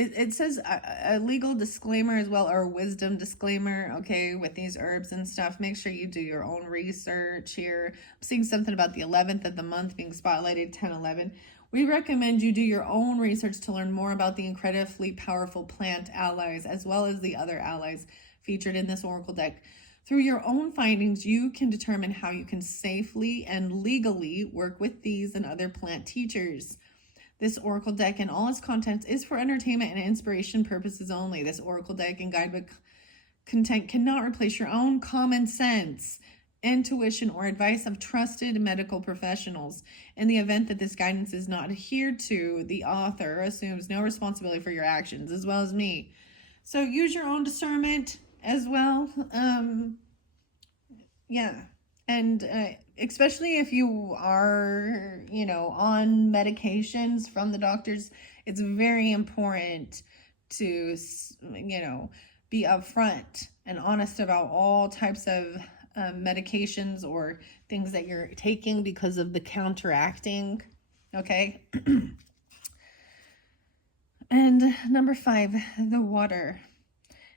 it says a legal disclaimer as well, or a wisdom disclaimer, okay, with these herbs and stuff. Make sure you do your own research here. I'm seeing something about the 11th of the month being spotlighted, 1011. We recommend you do your own research to learn more about the incredibly powerful plant allies, as well as the other allies featured in this oracle deck. Through your own findings, you can determine how you can safely and legally work with these and other plant teachers. This oracle deck and all its contents is for entertainment and inspiration purposes only. This oracle deck and guidebook content cannot replace your own common sense, intuition, or advice of trusted medical professionals. In the event that this guidance is not adhered to, the author assumes no responsibility for your actions, as well as me. So use your own discernment as well. Yeah. And especially if you are, on medications from the doctors, it's very important to, be upfront and honest about all types of medications or things that you're taking because of the counteracting. Okay. And number 5, the water.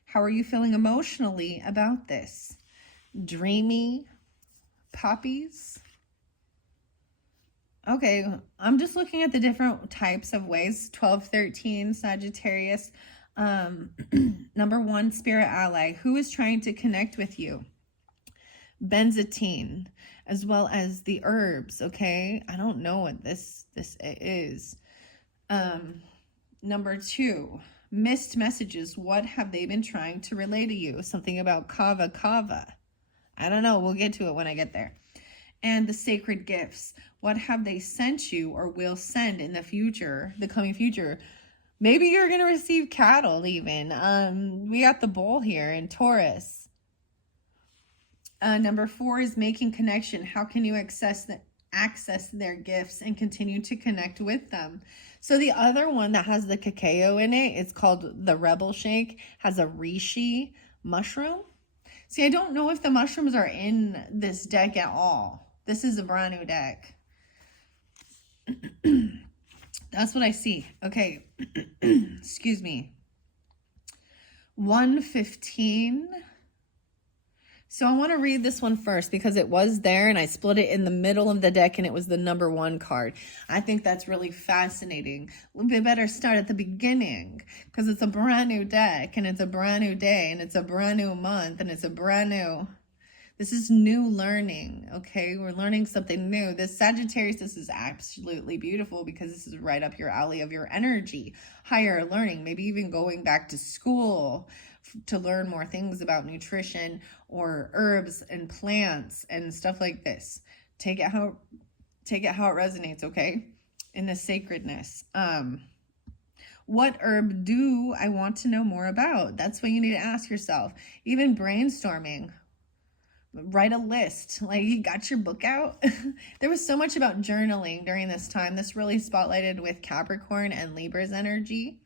How are you feeling emotionally about this? Dreamy, poppies. Okay, I'm just looking at the different types of ways. 12, 13, Sagittarius. Number 1, spirit ally. Who is trying to connect with you? Benzathine, as well as the herbs. Okay, I don't know what this is. Number 2, missed messages. What have they been trying to relay to you? Something about kava. I don't know. We'll get to it when I get there. And the sacred gifts. What have they sent you or will send in the future, the coming future? Maybe you're going to receive cattle even. We got the bull here in Taurus. Number 4 is making connection. How can you access their gifts and continue to connect with them? So the other one that has the cacao in it, it's called the Rebel Shake, has a reishi mushroom. See, I don't know if the mushrooms are in this deck at all. This is a brand new deck. That's what I see. Okay. Excuse me. 115. So I want to read this one first because it was there and I split it in the middle of the deck and it was the number 1 card. I think that's really fascinating. We better start at the beginning because it's a brand new deck and it's a brand new day and it's a brand new month and it's a brand new... This is new learning, okay? We're learning something new. This Sagittarius, this is absolutely beautiful because this is right up your alley of your energy. Higher learning, maybe even going back to school to learn more things about nutrition or herbs and plants and stuff like this. Take it how it resonates, okay? In the sacredness. What herb do I want to know more about? That's what you need to ask yourself. Even brainstorming. Write a list. Like, you got your book out. There was so much about journaling during this time. This really spotlighted with Capricorn and Libra's energy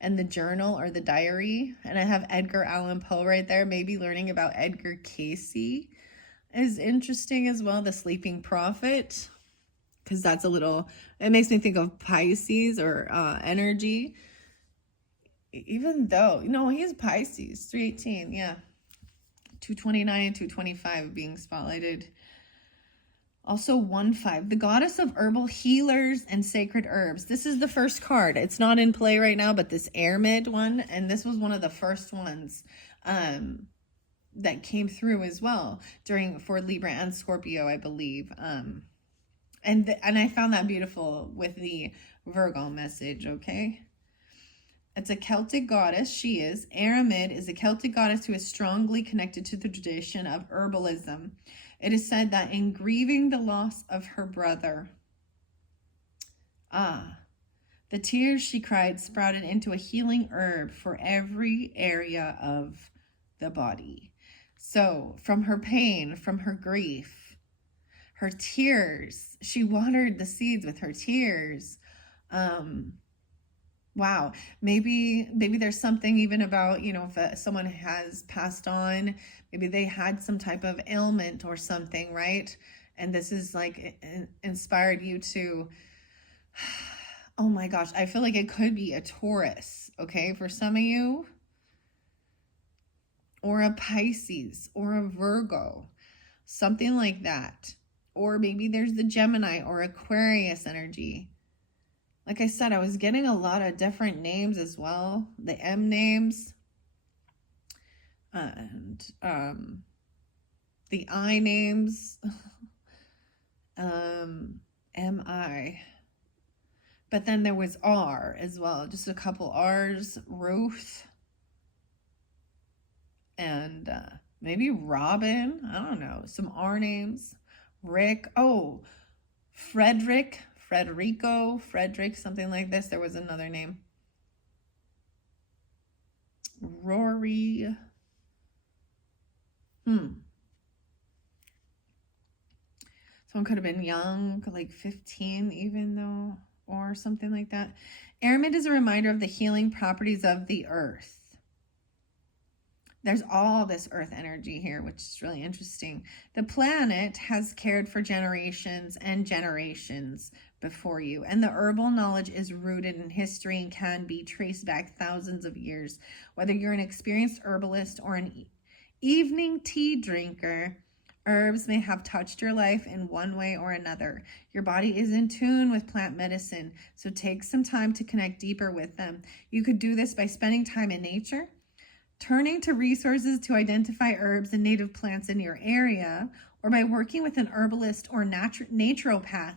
and the journal or the diary. And I have Edgar Allan Poe right there. Maybe learning about Edgar Cayce is interesting as well. The Sleeping Prophet, because that's a little, it makes me think of Pisces or energy. Even though, no, he's Pisces, 318, yeah. 229 and 225 being spotlighted. Also 1-5, the goddess of herbal healers and sacred herbs. This is the first card. It's not in play right now, but this Airmid one, and this was one of the first ones that came through as well for Libra and Scorpio, I believe. And I found that beautiful with the Virgo message, okay? It's a Celtic goddess. She is. Aramid is a Celtic goddess who is strongly connected to the tradition of herbalism. It is said that in grieving the loss of her brother, the tears she cried sprouted into a healing herb for every area of the body. So from her pain, from her grief, her tears, she watered the seeds with her tears. Wow, maybe there's something even about, if someone has passed on, maybe they had some type of ailment or something, right? And this is like inspired you to, oh my gosh, I feel like it could be a Taurus, okay, for some of you, or a Pisces or a Virgo, something like that. Or maybe there's the Gemini or Aquarius energy. Like I said, I was getting a lot of different names as well. The M names. And the I names. M-I. But then there was R as well. Just a couple R's. Ruth. And maybe Robin. I don't know. Some R names. Rick. Oh, Frederick. Frederico, Frederick, something like this. There was another name. Rory. Someone could have been young, like 15 even though, or something like that. Aramid is a reminder of the healing properties of the earth. There's all this earth energy here, which is really interesting. The planet has cared for generations and generations before you, and the herbal knowledge is rooted in history and can be traced back thousands of years. Whether you're an experienced herbalist or an evening tea drinker, herbs may have touched your life in one way or another. Your body is in tune with plant medicine, so take some time to connect deeper with them. You could do this by spending time in nature, turning to resources to identify herbs and native plants in your area, or by working with an herbalist or naturopath,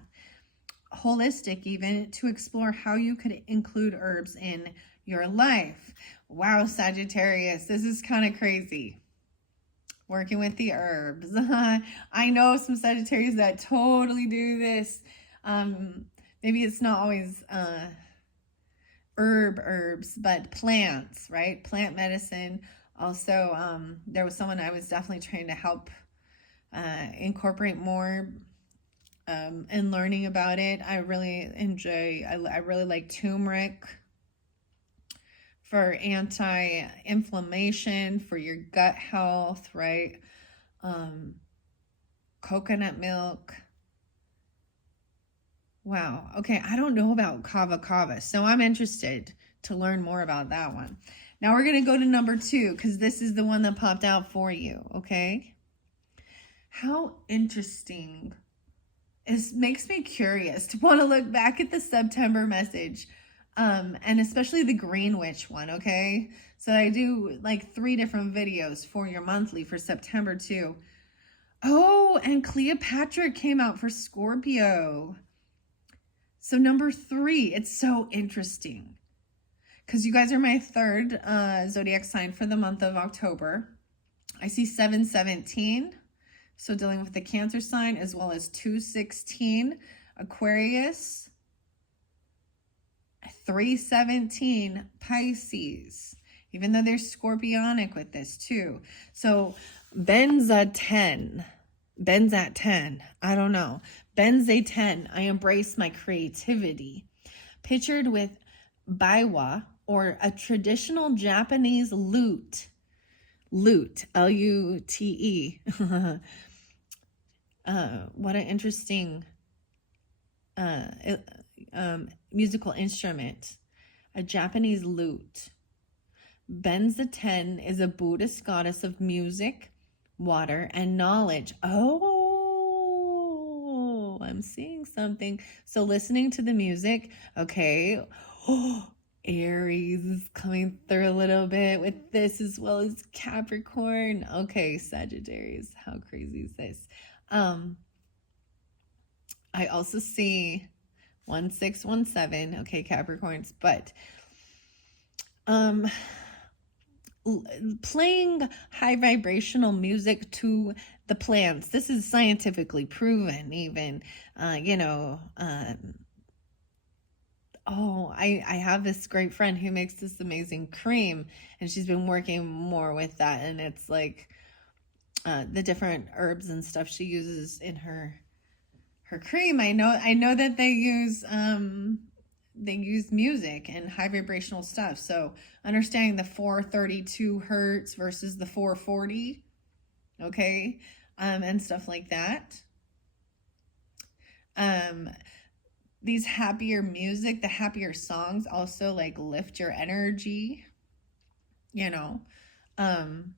holistic even, to explore how you could include herbs in your life. Wow, Sagittarius, this is kind of crazy. Working with the herbs. I know some Sagittarius that totally do this. Maybe it's not always herbs, but plants, right? Plant medicine. Also, there was someone I was definitely trying to help incorporate more and learning about it. I really enjoy, I really like turmeric for anti-inflammation, for your gut health, right? Coconut milk. Wow. Okay, I don't know about kava kava, so I'm interested to learn more about that one. Now we're going to go to number 2 because this is the one that popped out for you, okay? How interesting. It makes me curious to want to look back at the September message, and especially the Green Witch one, okay? So I do like 3 different videos for your monthly for September too. Oh, and Cleopatra came out for Scorpio. So number 3, it's so interesting because you guys are my 3rd zodiac sign for the month of October. I see 717, so dealing with the Cancer sign, as well as 216, Aquarius, 317, Pisces, even though they're scorpionic with this too. So Ben's at 10. I don't know. Ben's a 10. I embrace my creativity. Pictured with baiwa, or a traditional Japanese lute. Lute, Lute. What an interesting musical instrument. A Japanese lute. Ben's the 10 is a Buddhist goddess of music, water, and knowledge. Oh, I'm seeing something. So listening to the music, okay. Oh, Aries is coming through a little bit with this, as well as Capricorn. Okay, Sagittarius, how crazy is this? I also see 1617, okay, Capricorns, but playing high vibrational music to the plants. This is scientifically proven, even, oh, I have this great friend who makes this amazing cream, and she's been working more with that, and it's like the different herbs and stuff she uses in her cream. I know that they use music and high vibrational stuff. So understanding the 432 hertz versus the 440, okay, and stuff like that. These happier music, the happier songs also like lift your energy, you know. I'm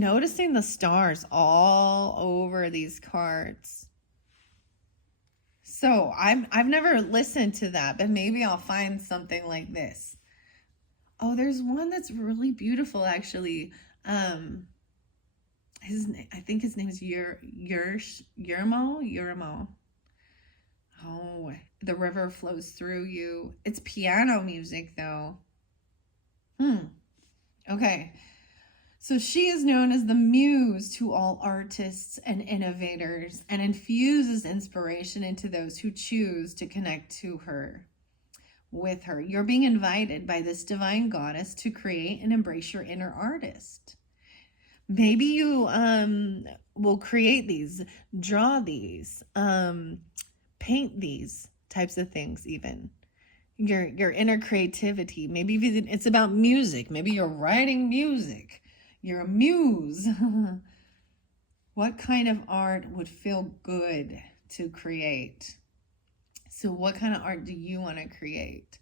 noticing the stars all over these cards. So I've never listened to that, but maybe I'll find something like this. Oh, there's one that's really beautiful, actually. I think his name is Yermo. Oh, the river flows through you. It's piano music, though. Okay. So she is known as the muse to all artists and innovators, and infuses inspiration into those who choose to connect to her, with her. You're being invited by this divine goddess to create and embrace your inner artist. Maybe you will create these, draw these, paint these types of things, even. Your inner creativity. Maybe it's about music. Maybe you're writing music. You're a muse. What kind of art would feel good to create? So what kind of art do you want to create?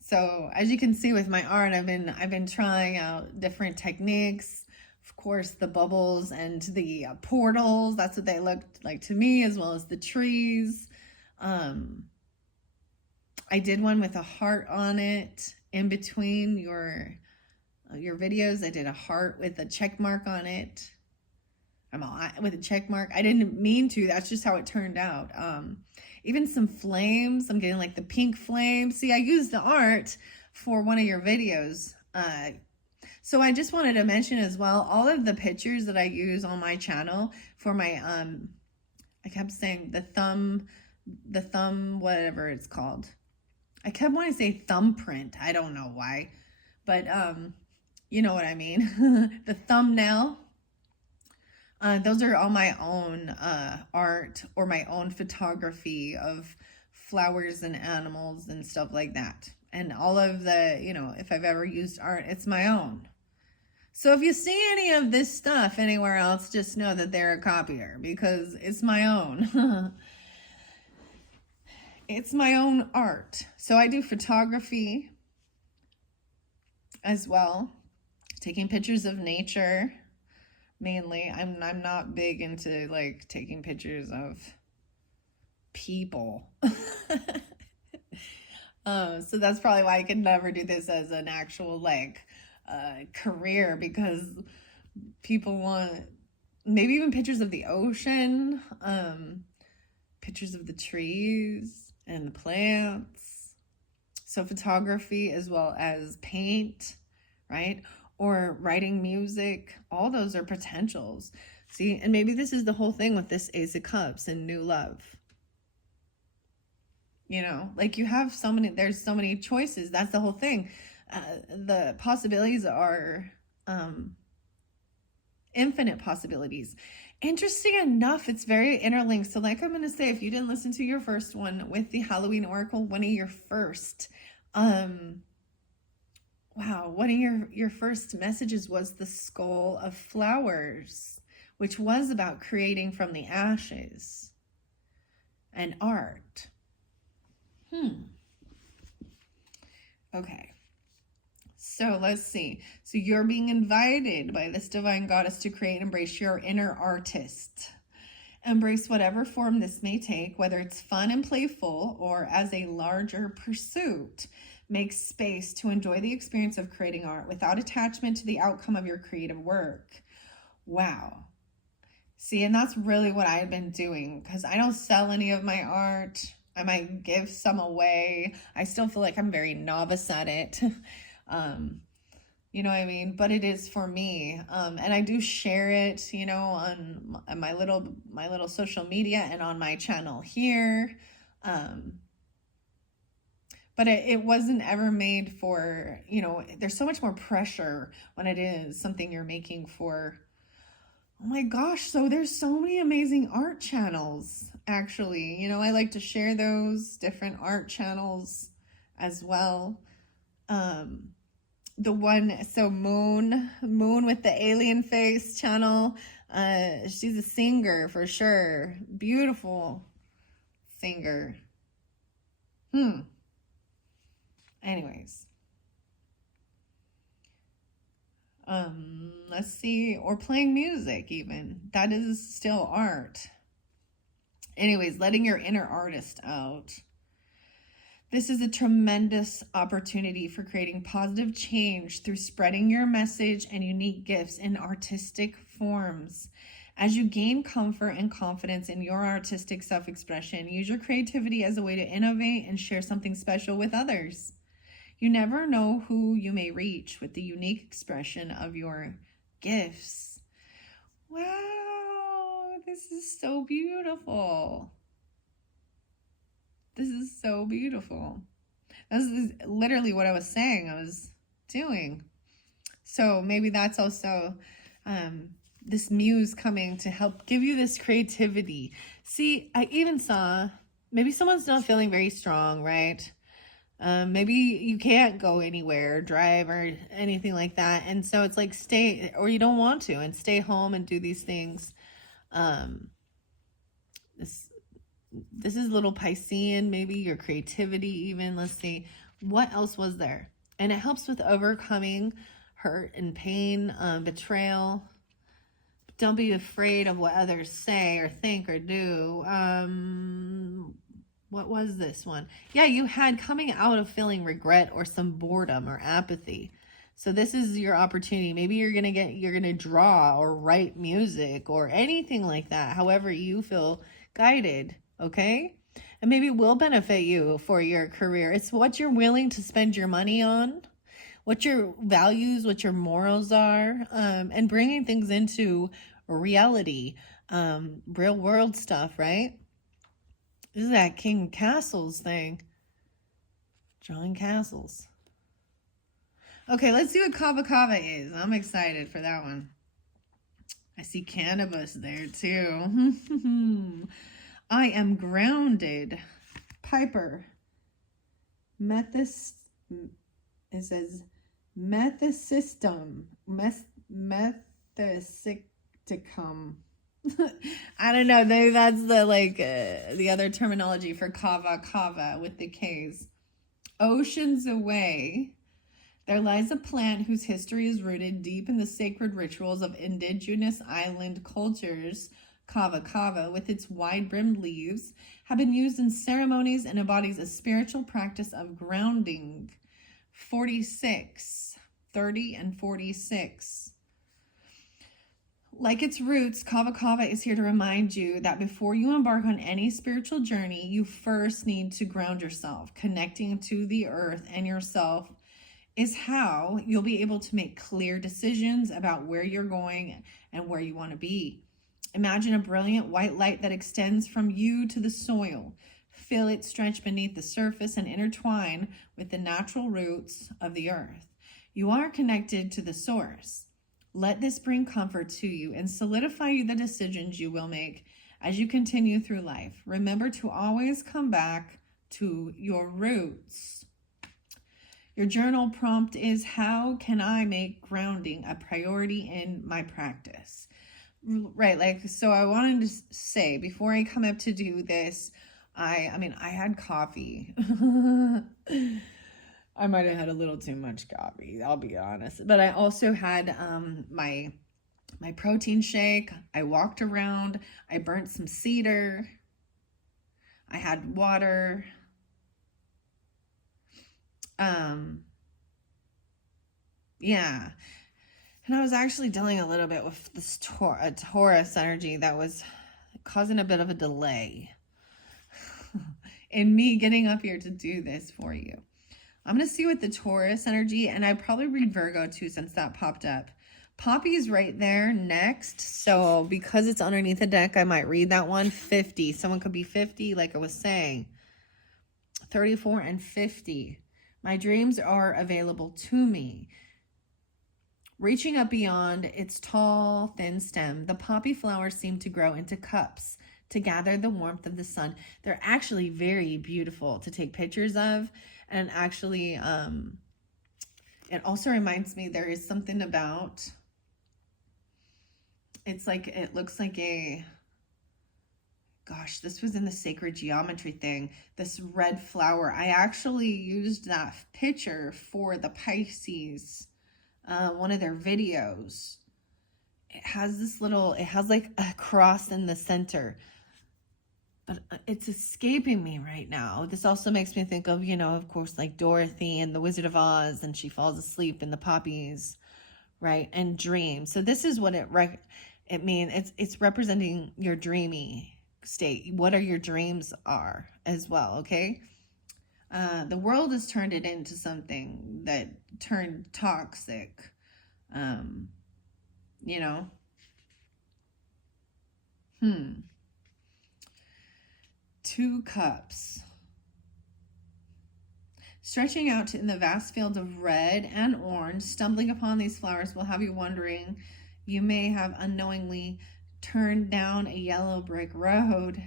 So as you can see with my art, I've been trying out different techniques. Of course, the bubbles and the portals, that's what they looked like to me, as well as the trees. I did one with a heart on it in between your videos. I did a heart with a check mark on it. With a check mark. I didn't mean to. That's just how it turned out. Even some flames. I'm getting like the pink flame. See, I used the art for one of your videos. So I just wanted to mention as well, all of the pictures that I use on my channel for my, I kept saying the thumb, whatever it's called. I kept wanting to say thumbprint. I don't know why, but you know what I mean. The thumbnail. Those are all my own art or my own photography of flowers and animals and stuff like that. And all of the, you know, if I've ever used art, it's my own. So if you see any of this stuff anywhere else, just know that they're a copier because it's my own. It's my own art. So I do photography as well, taking pictures of nature mainly. I'm not big into like taking pictures of people. So that's probably why I could never do this as an actual like career, because people want maybe even pictures of the ocean, pictures of the trees and the plants. So photography as well as paint, right? Or writing music, all those are potentials. See, and maybe this is the whole thing with this Ace of Cups and new love. You know, like you have so many, there's so many choices. That's the whole thing. The possibilities are infinite possibilities. Interesting enough, it's very interlinked. So like I'm going to say, if you didn't listen to your first one with the Halloween Oracle, one of your first, wow, one of your first messages was the Skull of Flowers, which was about creating from the ashes and art. Okay. So let's see. So you're being invited by this divine goddess to create and embrace your inner artist. Embrace whatever form this may take, whether it's fun and playful or as a larger pursuit. Make space to enjoy the experience of creating art without attachment to the outcome of your creative work. Wow. See, and that's really what I've been doing, because I don't sell any of my art. I might give some away. I still feel like I'm very novice at it. You know what I mean? But it is for me. And I do share it, you know, on my little social media and on my channel here. But it wasn't ever made for, you know, there's so much more pressure when it is something you're making for. Oh my gosh, so there's so many amazing art channels, actually. You know, I like to share those different art channels as well. The one, so Moon with the alien face channel, she's a singer for sure. Beautiful singer. Anyways. Let's see, or playing music even. That is still art. Anyways, letting your inner artist out. This is a tremendous opportunity for creating positive change through spreading your message and unique gifts in artistic forms. As you gain comfort and confidence in your artistic self-expression, use your creativity as a way to innovate and share something special with others. You never know who you may reach with the unique expression of your gifts. Wow, this is so beautiful. This is so beautiful. This is literally what I was saying I was doing. So maybe that's also this muse coming to help give you this creativity. See, I even saw maybe someone's not feeling very strong, right? Maybe you can't go anywhere, drive or anything like that. And so it's like stay, or you don't want to, and stay home and do these things. This is a little Piscean, maybe your creativity even. Let's see, what else was there? And it helps with overcoming hurt and pain, betrayal. Don't be afraid of what others say or think or do. What was this one? Yeah, you had coming out of feeling regret or some boredom or apathy. So this is your opportunity. Maybe you're going to draw or write music or anything like that, however you feel guided, okay? And maybe it will benefit you for your career. It's what you're willing to spend your money on, what your values, what your morals are, and bringing things into reality, real world stuff, right? This is that King Castles thing. Drawing castles. Okay, let's see what Kava Kava is. I'm excited for that one. I see cannabis there too. I am grounded. Piper. It says methysticum. Methysticum. I don't know. Maybe that's the other terminology for kava with the K's. Oceans away, there lies a plant whose history is rooted deep in the sacred rituals of indigenous island cultures. Kava, with its wide-brimmed leaves, have been used in ceremonies and embodies a spiritual practice of grounding. 46, 30, and 46. Like its roots, kava is here to remind you that before you embark on any spiritual journey, you first need to ground yourself. Connecting to the earth and yourself is how you'll be able to make clear decisions about where you're going and where you want to be. Imagine a brilliant white light that extends from you to the soil. Feel it stretch beneath the surface and intertwine with the natural roots of the earth. You are connected to the source. Let this bring comfort to you and solidify the decisions you will make as you continue through life. Remember to always come back to your roots. Your journal prompt is, how can I make grounding a priority in my practice? Right, so I wanted to say, before I come up to do this, I had coffee. I might have had a little too much coffee, I'll be honest. But I also had my protein shake. I walked around. I burnt some cedar. I had water. Yeah. And I was actually dealing a little bit with this Taurus energy that was causing a bit of a delay in me getting up here to do this for you. I'm going to see with the Taurus energy, and I probably read Virgo too since that popped up. Poppy is right there next, so because it's underneath the deck, I might read that one. 50. Someone could be 50, like I was saying. 34 and 50. My dreams are available to me. Reaching up beyond its tall, thin stem, the poppy flowers seem to grow into cups to gather the warmth of the sun. They're actually very beautiful to take pictures of. And actually, it also reminds me, there is something about, it looks like gosh, this was in the sacred geometry thing, this red flower. I actually used that picture for the Pisces, one of their videos. It has like a cross in the center. But it's escaping me right now. This also makes me think of, of course, like Dorothy and the Wizard of Oz, and she falls asleep in the poppies, right? And dreams. So this is what it means. It's representing your dreamy state. What are your dreams are as well, okay? The world has turned it into something that turned toxic, Two cups. Stretching out in the vast field of red and orange, stumbling upon these flowers will have you wondering. You may have unknowingly turned down a yellow brick road.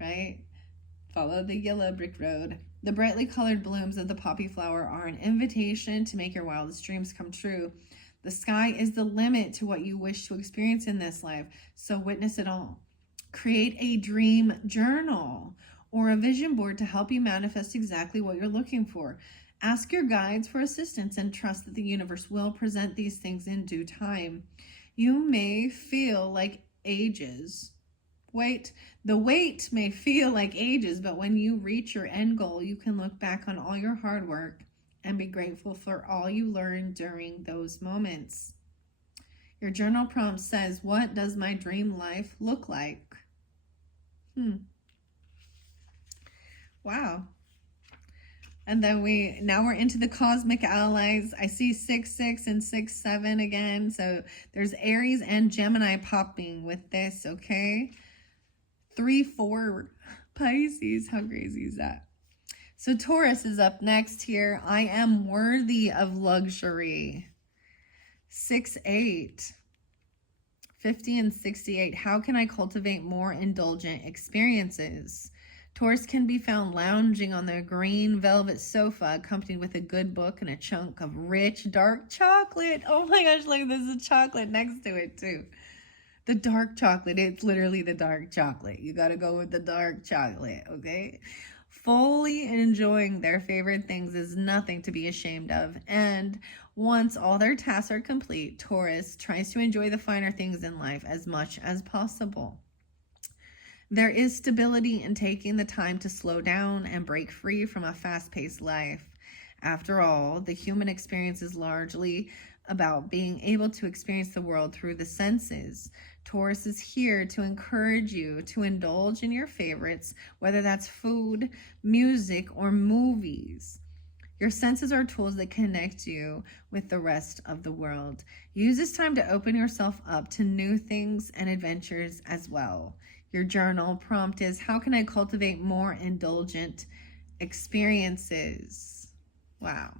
Right? Follow the yellow brick road. The brightly colored blooms of the poppy flower are an invitation to make your wildest dreams come true. The sky is the limit to what you wish to experience in this life, so witness it all. Create a dream journal or a vision board to help you manifest exactly what you're looking for. Ask your guides for assistance and trust that the universe will present these things in due time. You may feel like ages. The wait may feel like ages, but when you reach your end goal, you can look back on all your hard work and be grateful for all you learned during those moments. Your journal prompt says, what does my dream life look like? Wow. And then now we're into the cosmic allies. I see 6-6 and 6-7 again. So there's Aries and Gemini popping with this, okay? 3-4 Pisces. How crazy is that? So Taurus is up next here. I am worthy of luxury. 6-8. 50 and 68. How can I cultivate more indulgent experiences? Taurus can be found lounging on their green velvet sofa, accompanied with a good book and a chunk of rich, dark chocolate. Oh my gosh, look, there's a chocolate next to it too. The dark chocolate, it's literally the dark chocolate. You got to go with the dark chocolate, okay? Fully enjoying their favorite things is nothing to be ashamed of. And once all their tasks are complete, Taurus tries to enjoy the finer things in life as much as possible. There is stability in taking the time to slow down and break free from a fast-paced life. After all, the human experience is largely about being able to experience the world through the senses. Taurus is here to encourage you to indulge in your favorites, whether that's food, music, or movies. Your senses are tools that connect you with the rest of the world. Use this time to open yourself up to new things and adventures as well. Your journal prompt is, how can I cultivate more indulgent experiences? Wow.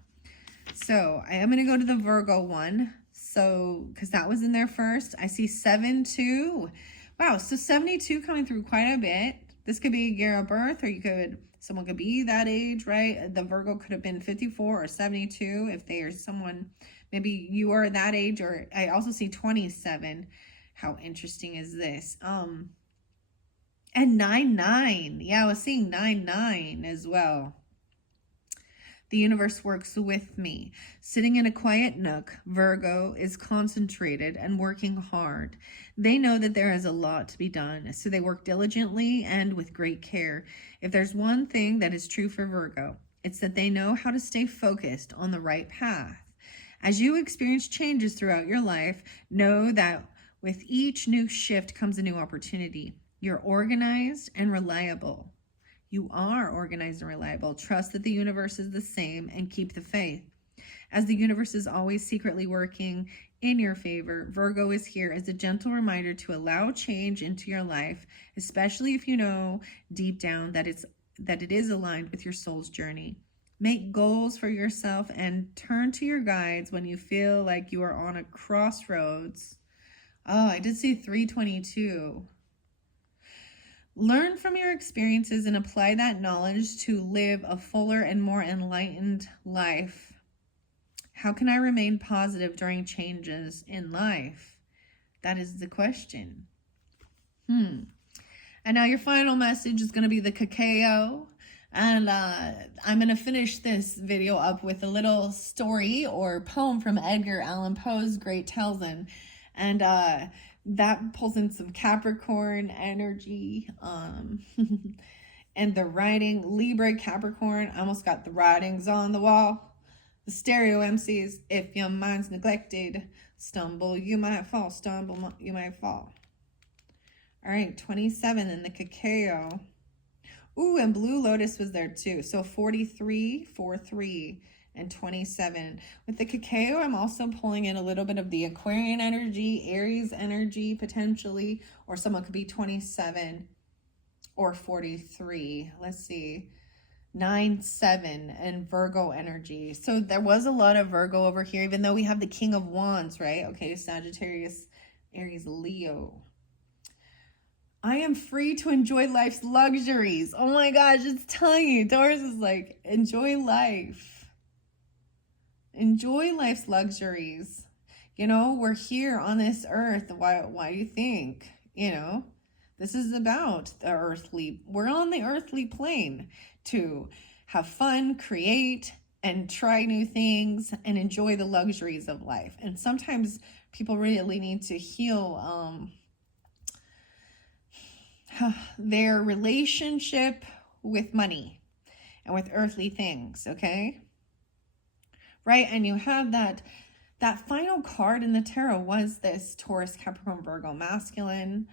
So I am going to go to the Virgo one. So, because that was in there first. I see 7-2. Wow, so 72 coming through quite a bit. This could be a year of birth, or someone could be that age, right? The Virgo could have been 54 or 72 if they are someone, maybe you are that age, or I also see 27. How interesting is this? And 9-9. Yeah, I was seeing 9-9 as well. The universe works with me. Sitting in a quiet nook, Virgo is concentrated and working hard. They know that there is a lot to be done, so they work diligently and with great care. If there's one thing that is true for Virgo, it's that they know how to stay focused on the right path. As you experience changes throughout your life, know that with each new shift comes a new opportunity. You're organized and reliable. You are organized and reliable. Trust that the universe is the same and keep the faith. As the universe is always secretly working in your favor, Virgo is here as a gentle reminder to allow change into your life, especially if you know deep down that it is aligned with your soul's journey. Make goals for yourself and turn to your guides when you feel like you are on a crossroads. Oh, I did see 322. Learn from your experiences and apply that knowledge to live a fuller and more enlightened life. How can I remain positive during changes in life? That is the question. And now your final message is going to be the cacao. And I'm going to finish this video up with a little story or poem from Edgar Allan Poe's Great Tales. And that pulls in some Capricorn energy. And the writing, Libra, Capricorn. I almost got the writings on the wall. The stereo MCs, if your mind's neglected, stumble, you might fall, stumble, you might fall. All right, 27 in the cacao. Ooh, and Blue Lotus was there too. So 43, 4-3, and 27. With the cacao, I'm also pulling in a little bit of the Aquarian energy, Aries energy potentially, or someone could be 27 or 43. Let's see. 9-7 and Virgo energy. So there was a lot of Virgo over here, even though we have the King of Wands, right? Okay, Sagittarius, Aries, Leo. I am free to enjoy life's luxuries. Oh my gosh, it's telling you. Taurus is like, enjoy life. Enjoy life's luxuries. You know, we're here on this earth. Why do you think? You know, this is about the earthly. We're on the earthly plane to have fun, create, and try new things and enjoy the luxuries of life. And sometimes people really need to heal their relationship with money and with earthly things, okay? Right? And you have that final card in the tarot was this Taurus, Capricorn, Virgo, masculine,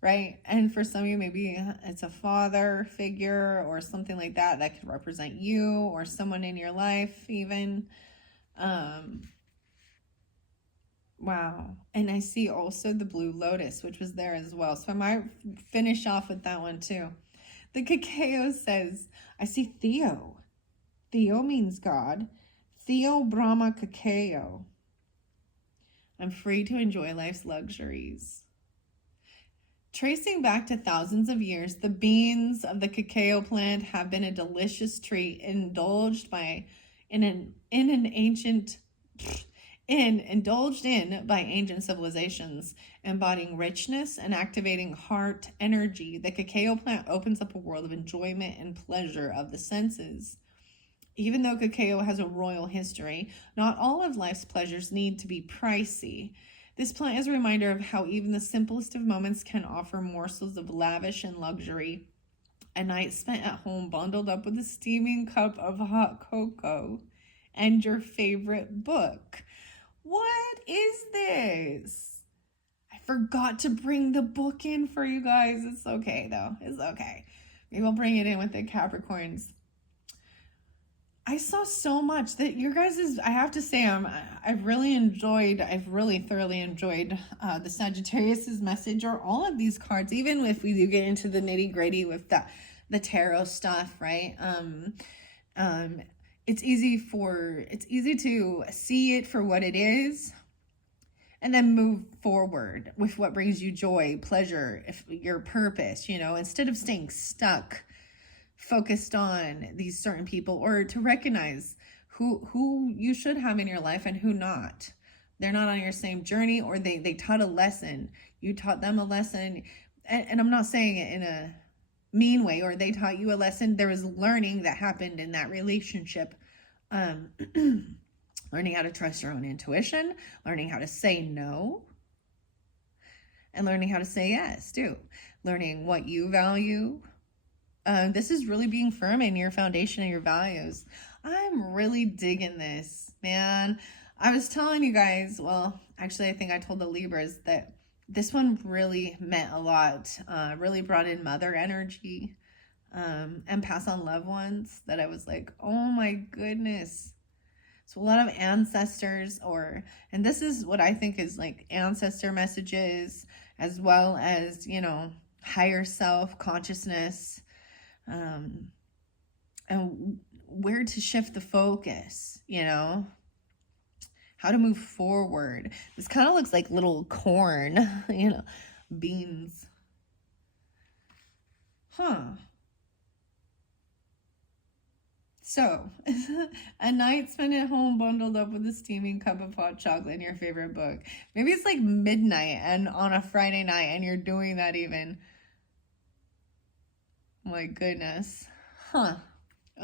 right? And for some of you, maybe it's a father figure or something like that that could represent you or someone in your life even. Wow. And I see also the Blue Lotus, which was there as well. So I might finish off with that one too. The cacao says, I see Theo. Theo means God. Theo Brahma Cacao. I'm free to enjoy life's luxuries. Tracing back to thousands of years, the beans of the cacao plant have been a delicious treat indulged by indulged in by ancient civilizations, embodying richness and activating heart energy. The cacao plant opens up a world of enjoyment and pleasure of the senses. Even though cacao has a royal history, not all of life's pleasures need to be pricey. This plant is a reminder of how even the simplest of moments can offer morsels of lavish and luxury. A night spent at home bundled up with a steaming cup of hot cocoa and your favorite book. What is this? I forgot to bring the book in for you guys. It's okay though. It's okay. Maybe I'll bring it in with the Capricorns. I saw so much that your guys is, I have to say, I've really thoroughly enjoyed the Sagittarius's message, or all of these cards, even if we do get into the nitty gritty with the tarot stuff, right? It's easy to see it for what it is and then move forward with what brings you joy, pleasure, if your purpose, instead of staying stuck focused on these certain people, or to recognize who you should have in your life and who not. They're not on your same journey, or they taught a lesson. You taught them a lesson. And I'm not saying it in a mean way, or they taught you a lesson. There was learning that happened in that relationship. Learning how to trust your own intuition, learning how to say no, and learning how to say yes too. Learning what you value. This is really being firm in your foundation and your values. I'm really digging this, man. I was telling you guys, well, actually, I think I told the Libras that this one really meant a lot, really brought in mother energy, and pass on loved ones, that I was like, oh my goodness. So a lot of ancestors, and this is what I think is like ancestor messages, as well as, higher self consciousness, and where to shift the focus, how to move forward. This kind of looks like little corn, beans. So, a night spent at home bundled up with a steaming cup of hot chocolate and your favorite book. Maybe it's like midnight and on a Friday night and you're doing that even. My goodness.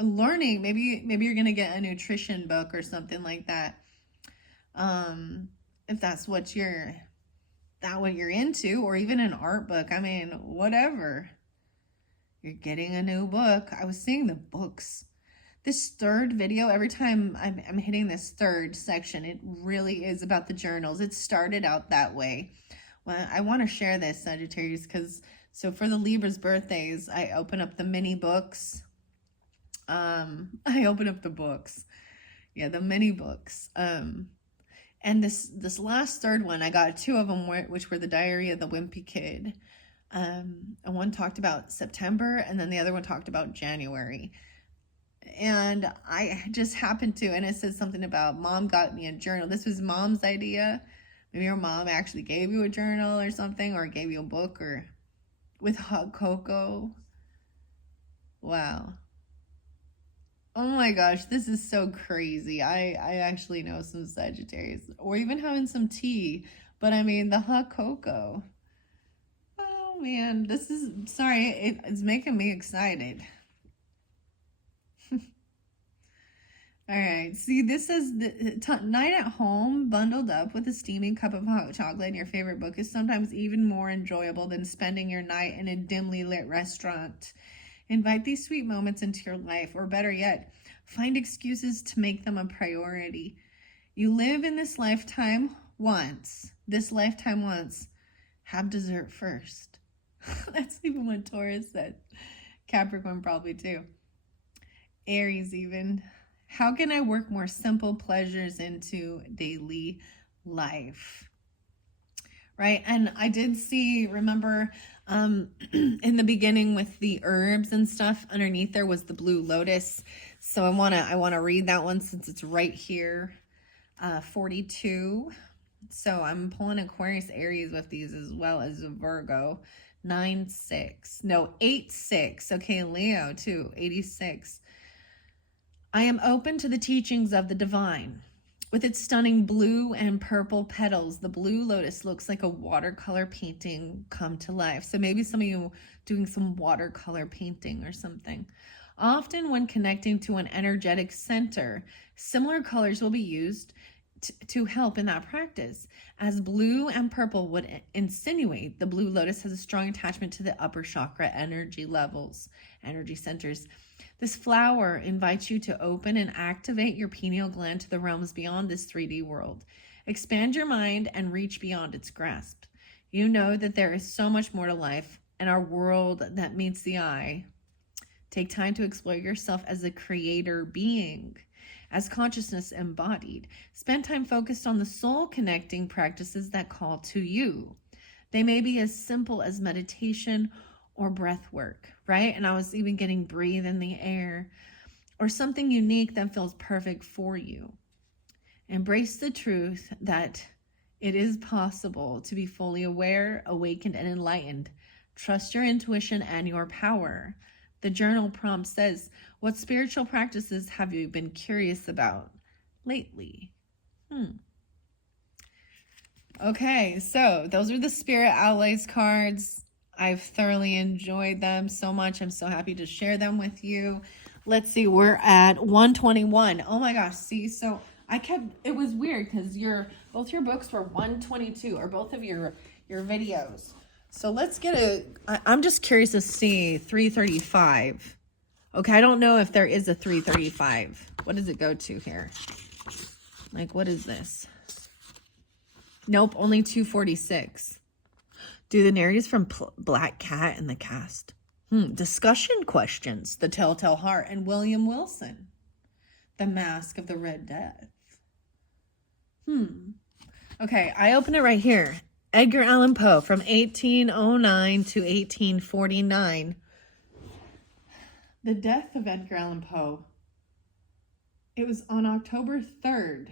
Learning, maybe you're gonna get a nutrition book or something like that. If that's what you're into, or even an art book. I mean, whatever. You're getting a new book. I was seeing the books. This third video, every time I'm hitting this third section, it really is about the journals. It started out that way. Well, I want to share this, Sagittarius, because so for the Libra's birthdays, I open up the mini books. I open up the books. Yeah, the mini books. And this last third one, I got two of them, which were the Diary of the Wimpy Kid. And one talked about September, and then the other one talked about January. And I just happened to, and it says something about mom got me a journal. This was mom's idea. Maybe your mom actually gave you a journal or something, or gave you a book, or with hot cocoa. Wow. Oh my gosh, this is so crazy. I actually know some Sagittarius, or even having some tea, but I mean the hot cocoa. Oh man, it's making me excited. All right, see, this is the night at home, bundled up with a steaming cup of hot chocolate and your favorite book is sometimes even more enjoyable than spending your night in a dimly lit restaurant. Invite these sweet moments into your life, or better yet, find excuses to make them a priority. You live in this lifetime once. Have dessert first. That's even what Taurus said. Capricorn probably too. Aries even. How can I work more simple pleasures into daily life? Right? And I did see, remember, in the beginning with the herbs and stuff, underneath there was the blue lotus. So I wanna read that one since it's right here. 42. So I'm pulling Aquarius, Aries with these as well as Virgo. 9-6. No, 8-6. Okay, Leo too. 86. I am open to the teachings of the divine. With its stunning blue and purple petals, the blue lotus looks like a watercolor painting come to life. So maybe some of you doing some watercolor painting or something. Often when connecting to an energetic center, similar colors will be used to help in that practice. As blue and purple would insinuate, the blue lotus has a strong attachment to the upper chakra energy levels, energy centers. This flower invites you to open and activate your pineal gland to the realms beyond this 3D world. Expand your mind and reach beyond its grasp. You know that there is so much more to life and our world that meets the eye. Take time to explore yourself as a creator being, as consciousness embodied. Spend time focused on the soul connecting practices that call to you. They may be as simple as meditation or breath work, right? And I was even getting breathe in the air, or something unique that feels perfect for you. Embrace the truth that it is possible to be fully aware, awakened, and enlightened. Trust your intuition and your power. The journal prompt says, what spiritual practices have you been curious about lately? Okay, so those are the Spirit Allies cards. I've thoroughly enjoyed them so much. I'm so happy to share them with you. Let's see, we're at 121. Oh my gosh, see, so it was weird because both your books were 122, or both of your videos. So let's get I'm just curious to see 335. Okay, I don't know if there is a 335. What does it go to here? Like, what is this? Nope, only 246. Do the narratives from Black Cat and the Cast. Discussion questions. The Telltale Heart and William Wilson. The Mask of the Red Death. Okay, I open it right here. Edgar Allan Poe from 1809 to 1849. The death of Edgar Allan Poe. It was on October 3rd.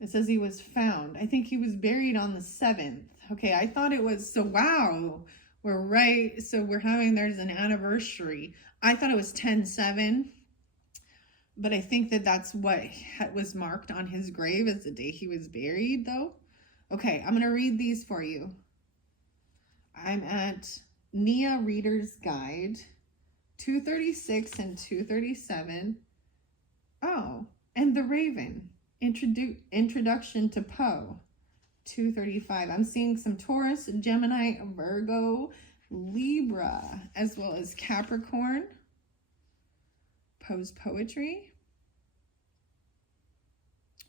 It says he was found. I think he was buried on the 7th. Okay, I thought it was, so wow, we're right. So there's an anniversary. I thought it was 10/7, but I think that's what was marked on his grave as the day he was buried, though. Okay, I'm going to read these for you. I'm at Nia Reader's Guide, 236 and 237. Oh, and The Raven, Introduction to Poe, 235. I'm seeing some Taurus, Gemini, Virgo, Libra, as well as Capricorn. Poe's poetry.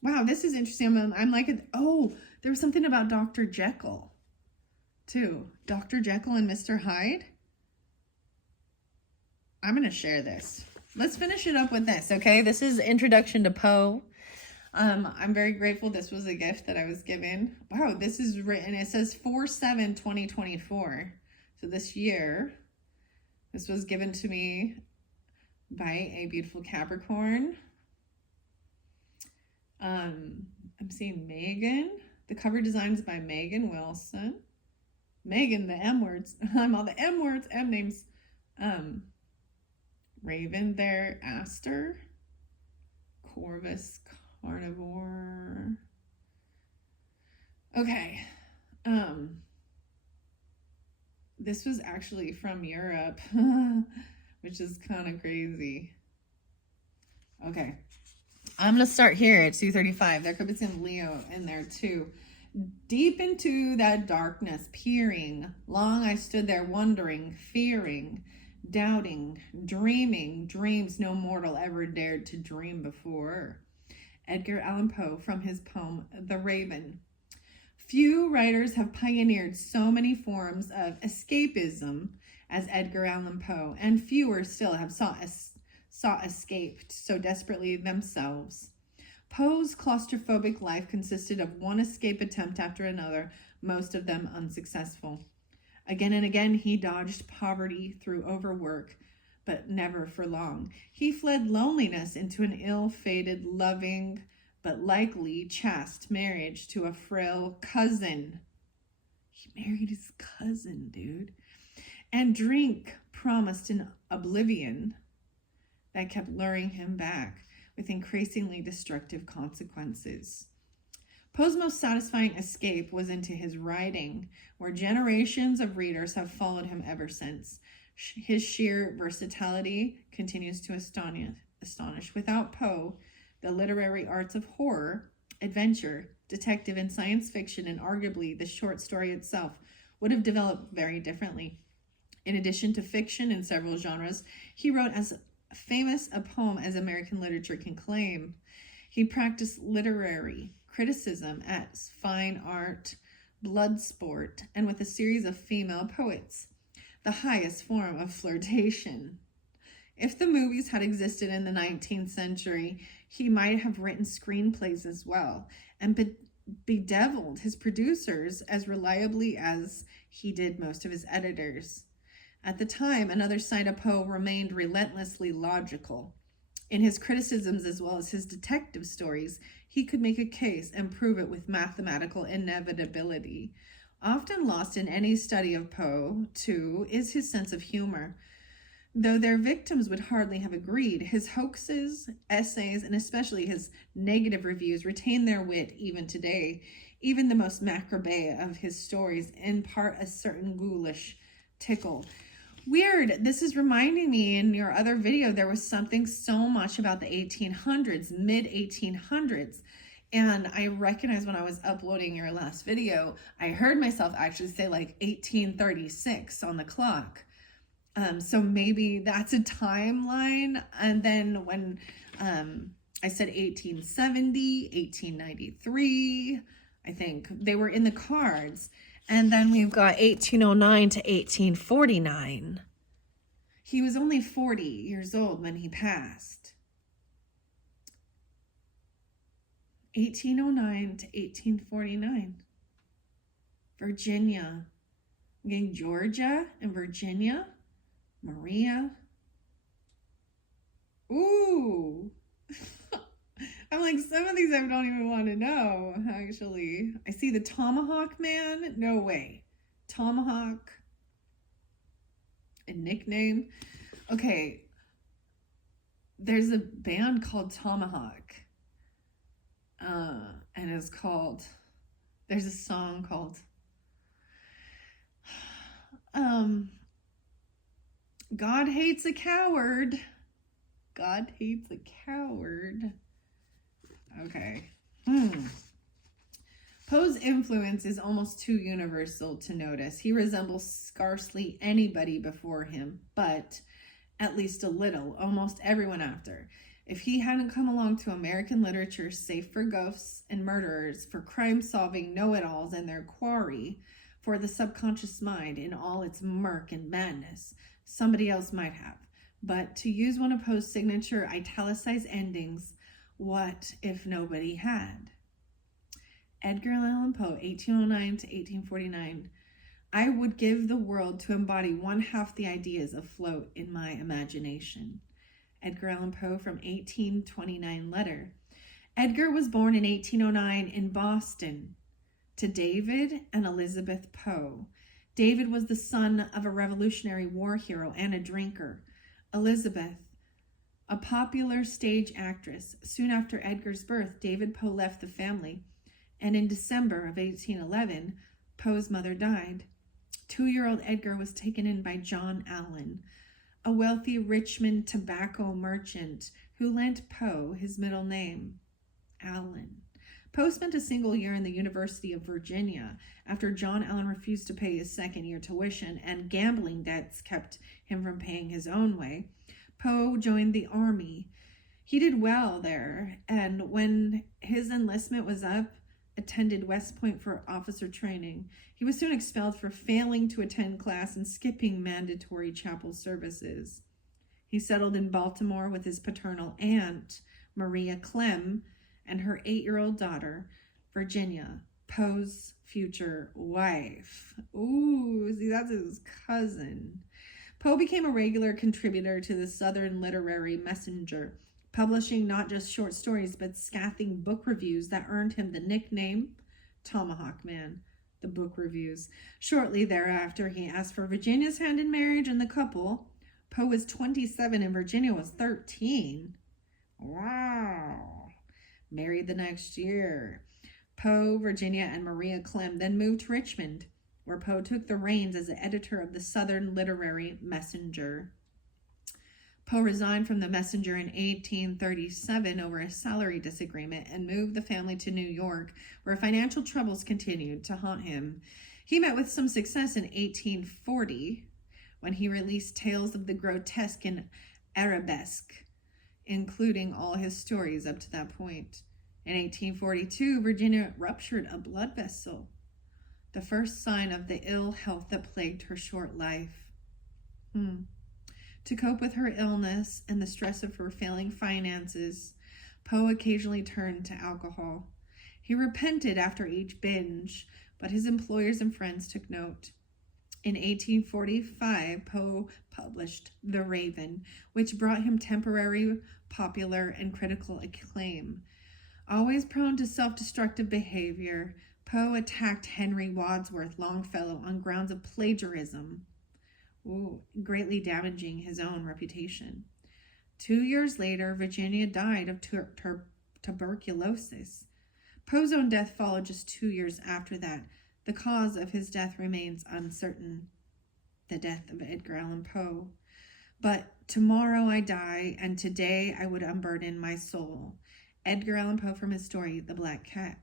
Wow, this is interesting. I'm like, oh, there was something about Dr. Jekyll, too. Dr. Jekyll and Mr. Hyde. I'm going to share this. Let's finish it up with this, okay? This is Introduction to Poe. I'm very grateful. This was a gift that I was given. Wow, this is written. It says 4/7/2024. So this year, this was given to me by a beautiful Capricorn. I'm seeing Megan. The cover design is by Megan Wilson. Megan, the M words. I'm all the M words, M names. Raven there, Aster. Corvus, Carnivore. Okay. This was actually from Europe, which is kind of crazy. Okay. I'm going to start here at 235. There could be some Leo in there too. Deep into that darkness, peering, long I stood there wondering, fearing, doubting, dreaming, dreams no mortal ever dared to dream before. Edgar Allan Poe from his poem, The Raven. Few writers have pioneered so many forms of escapism as Edgar Allan Poe, and fewer still have sought escape so desperately themselves. Poe's claustrophobic life consisted of one escape attempt after another, most of them unsuccessful. Again and again, he dodged poverty through overwork, but never for long. He fled loneliness into an ill-fated, loving, but likely chaste marriage to a frail cousin. He married his cousin, dude. And drink promised an oblivion that kept luring him back with increasingly destructive consequences. Poe's most satisfying escape was into his writing, where generations of readers have followed him ever since. His sheer versatility continues to astonish. Without Poe, the literary arts of horror, adventure, detective, and science fiction, and arguably the short story itself, would have developed very differently. In addition to fiction in several genres, he wrote as famous a poem as American literature can claim. He practiced literary criticism as fine art, blood sport, and with a series of female poets, the highest form of flirtation. If the movies had existed in the 19th century, he might have written screenplays as well and bedeviled his producers as reliably as he did most of his editors. At the time, another side of Poe remained relentlessly logical. In his criticisms as well as his detective stories, he could make a case and prove it with mathematical inevitability. Often lost in any study of Poe, too, is his sense of humor. Though their victims would hardly have agreed, his hoaxes, essays, and especially his negative reviews retain their wit even today. Even the most macabre of his stories impart a certain ghoulish tickle. Weird. This is reminding me in your other video, there was something so much about the 1800s, mid 1800s. And I recognized when I was uploading your last video, I heard myself actually say like 1836 on the clock. So maybe that's a timeline. And then when I said 1870, 1893, I think they were in the cards. And then we've got 1809 to 1849. He was only 40 years old when he passed. 1809 to 1849. Virginia. Okay, Georgia and Virginia. Maria. Ooh. I'm like, some of these I don't even want to know, actually. I see the Tomahawk Man. No way. Tomahawk. A nickname. Okay. There's a band called Tomahawk. And it's called, there's a song called, God Hates a Coward. God Hates a Coward. Okay. Poe's influence is almost too universal to notice. He resembles scarcely anybody before him, but at least a little, almost everyone after. If he hadn't come along to American literature safe for ghosts and murderers, for crime-solving know-it-alls and their quarry, for the subconscious mind in all its murk and madness, somebody else might have. But to use one of Poe's signature italicized endings, what if nobody had? Edgar Allan Poe, 1809 to 1849. I would give the world to embody one half the ideas afloat in my imagination. Edgar Allan Poe from 1829 letter. Edgar was born in 1809 in Boston to David and Elizabeth Poe. David was the son of a Revolutionary War hero and a drinker. Elizabeth, a popular stage actress. Soon after Edgar's birth, David Poe left the family, and in December of 1811, Poe's mother died. 2-year-old Edgar was taken in by John Allen, a wealthy Richmond tobacco merchant who lent Poe his middle name, Allen. Poe spent a single year in the University of Virginia after John Allen refused to pay his second-year tuition and gambling debts kept him from paying his own way. Poe joined the army. He did well there, and when his enlistment was up, attended West Point for officer training. He was soon expelled for failing to attend class and skipping mandatory chapel services. He settled in Baltimore with his paternal aunt, Maria Clem, and her 8-year-old daughter, Virginia, Poe's future wife. Ooh, see, that's his cousin. Poe became a regular contributor to the Southern Literary Messenger, publishing not just short stories but scathing book reviews that earned him the nickname Tomahawk Man. The book reviews. Shortly thereafter, he asked for Virginia's hand in marriage, and the couple, Poe was 27 and Virginia was 13. Wow. Married the next year. Poe, Virginia, and Maria Clem then moved to Richmond, where Poe took the reins as the editor of the Southern Literary Messenger. Poe resigned from the Messenger in 1837 over a salary disagreement and moved the family to New York, where financial troubles continued to haunt him. He met with some success in 1840 when he released Tales of the Grotesque and Arabesque, including all his stories up to that point. In 1842, Virginia ruptured a blood vessel, the first sign of the ill health that plagued her short life. To cope with her illness and the stress of her failing finances, Poe occasionally turned to alcohol. He repented after each binge, but his employers and friends took note. In 1845, Poe published The Raven, which brought him temporary popular and critical acclaim. Always prone to self-destructive behavior, Poe attacked Henry Wadsworth Longfellow on grounds of plagiarism, greatly damaging his own reputation. 2 years later, Virginia died of tuberculosis. Poe's own death followed just 2 years after that. The cause of his death remains uncertain. The death of Edgar Allan Poe. But tomorrow I die, and today I would unburden my soul. Edgar Allan Poe from his story, The Black Cat.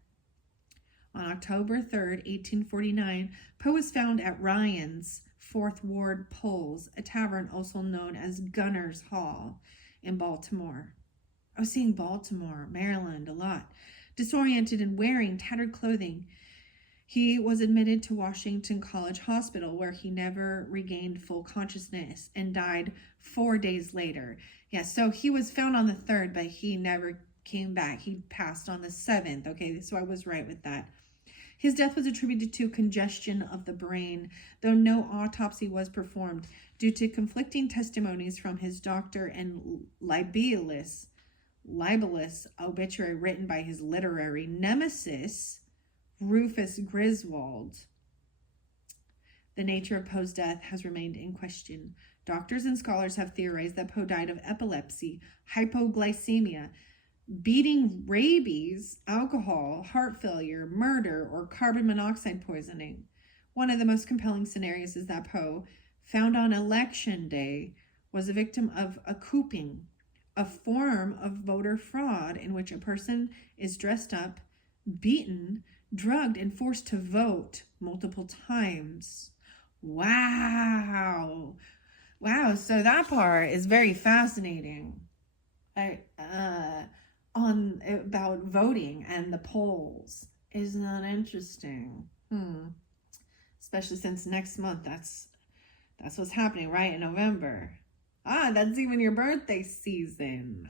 On October 3rd, 1849, Poe was found at Ryan's 4th Ward Polls, a tavern also known as Gunner's Hall in Baltimore. I was seeing Baltimore, Maryland a lot. Disoriented and wearing tattered clothing, he was admitted to Washington College Hospital, where he never regained full consciousness and died 4 days later. So he was found on the 3rd, but he never came back. He passed on the 7th. Okay, so I was right with that. His death was attributed to congestion of the brain, though no autopsy was performed due to conflicting testimonies from his doctor and libellous obituary written by his literary nemesis, Rufus Griswold. The nature of Poe's death has remained in question. Doctors and scholars have theorized that Poe died of epilepsy, hypoglycemia, beating rabies, alcohol, heart failure, murder, or carbon monoxide poisoning. One of the most compelling scenarios is that Poe, found on election day, was a victim of a cooping, a form of voter fraud in which a person is dressed up, beaten, drugged, and forced to vote multiple times. Wow, so that part is very fascinating. On about voting and the polls. Isn't that interesting? Especially since next month, that's what's happening, right? In November. That's even your birthday season.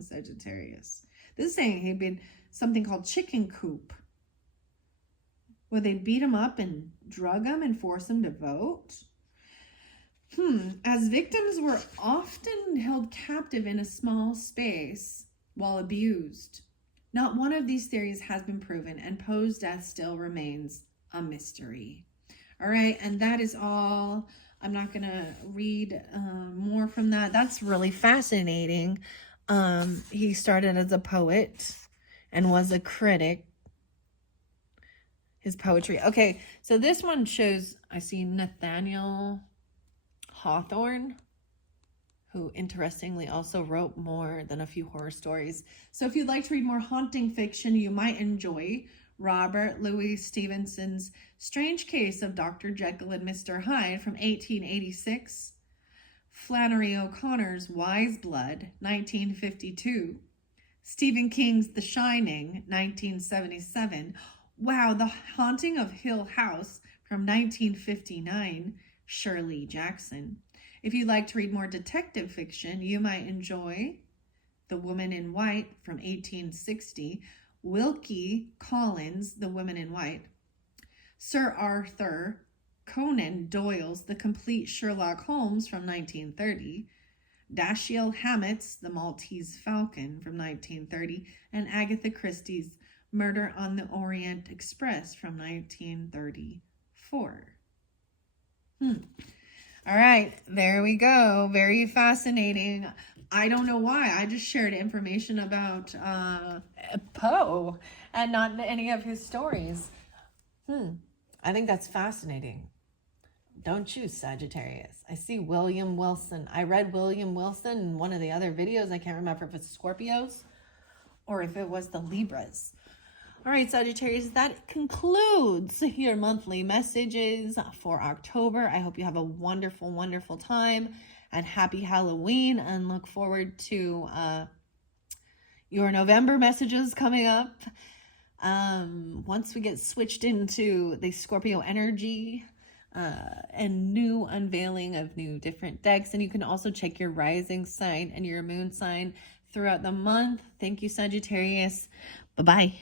Sagittarius. This is saying he'd been something called chicken coop, where they beat him up and drug him and force him to vote. As victims were often held captive in a small space while abused. Not one of these theories has been proven, and Poe's death still remains a mystery. All right, and that is all. I'm not going to read more from that. That's really fascinating. He started as a poet and was a critic. His poetry. Okay, so this one shows, I see Nathaniel Hawthorne, who interestingly also wrote more than a few horror stories. So if you'd like to read more haunting fiction, you might enjoy Robert Louis Stevenson's Strange Case of Dr. Jekyll and Mr. Hyde from 1886, Flannery O'Connor's Wise Blood, 1952, Stephen King's The Shining, 1977, The Haunting of Hill House from 1959, Shirley Jackson. If you'd like to read more detective fiction, you might enjoy The Woman in White from 1860, Wilkie Collins' The Woman in White, Sir Arthur Conan Doyle's The Complete Sherlock Holmes from 1930, Dashiell Hammett's The Maltese Falcon from 1930, and Agatha Christie's Murder on the Orient Express from 1934. All right, there we go. Very fascinating. I don't know why. I just shared information about Poe and not any of his stories. I think that's fascinating. Don't you, Sagittarius? I see William Wilson. I read William Wilson in one of the other videos. I can't remember if it's Scorpios or if it was the Libras. All right, Sagittarius, that concludes your monthly messages for October. I hope you have a wonderful, wonderful time, and happy Halloween, and look forward to your November messages coming up. Once we get switched into the Scorpio energy and new unveiling of new different decks. And you can also check your rising sign and your moon sign throughout the month. Thank you, Sagittarius. Bye-bye.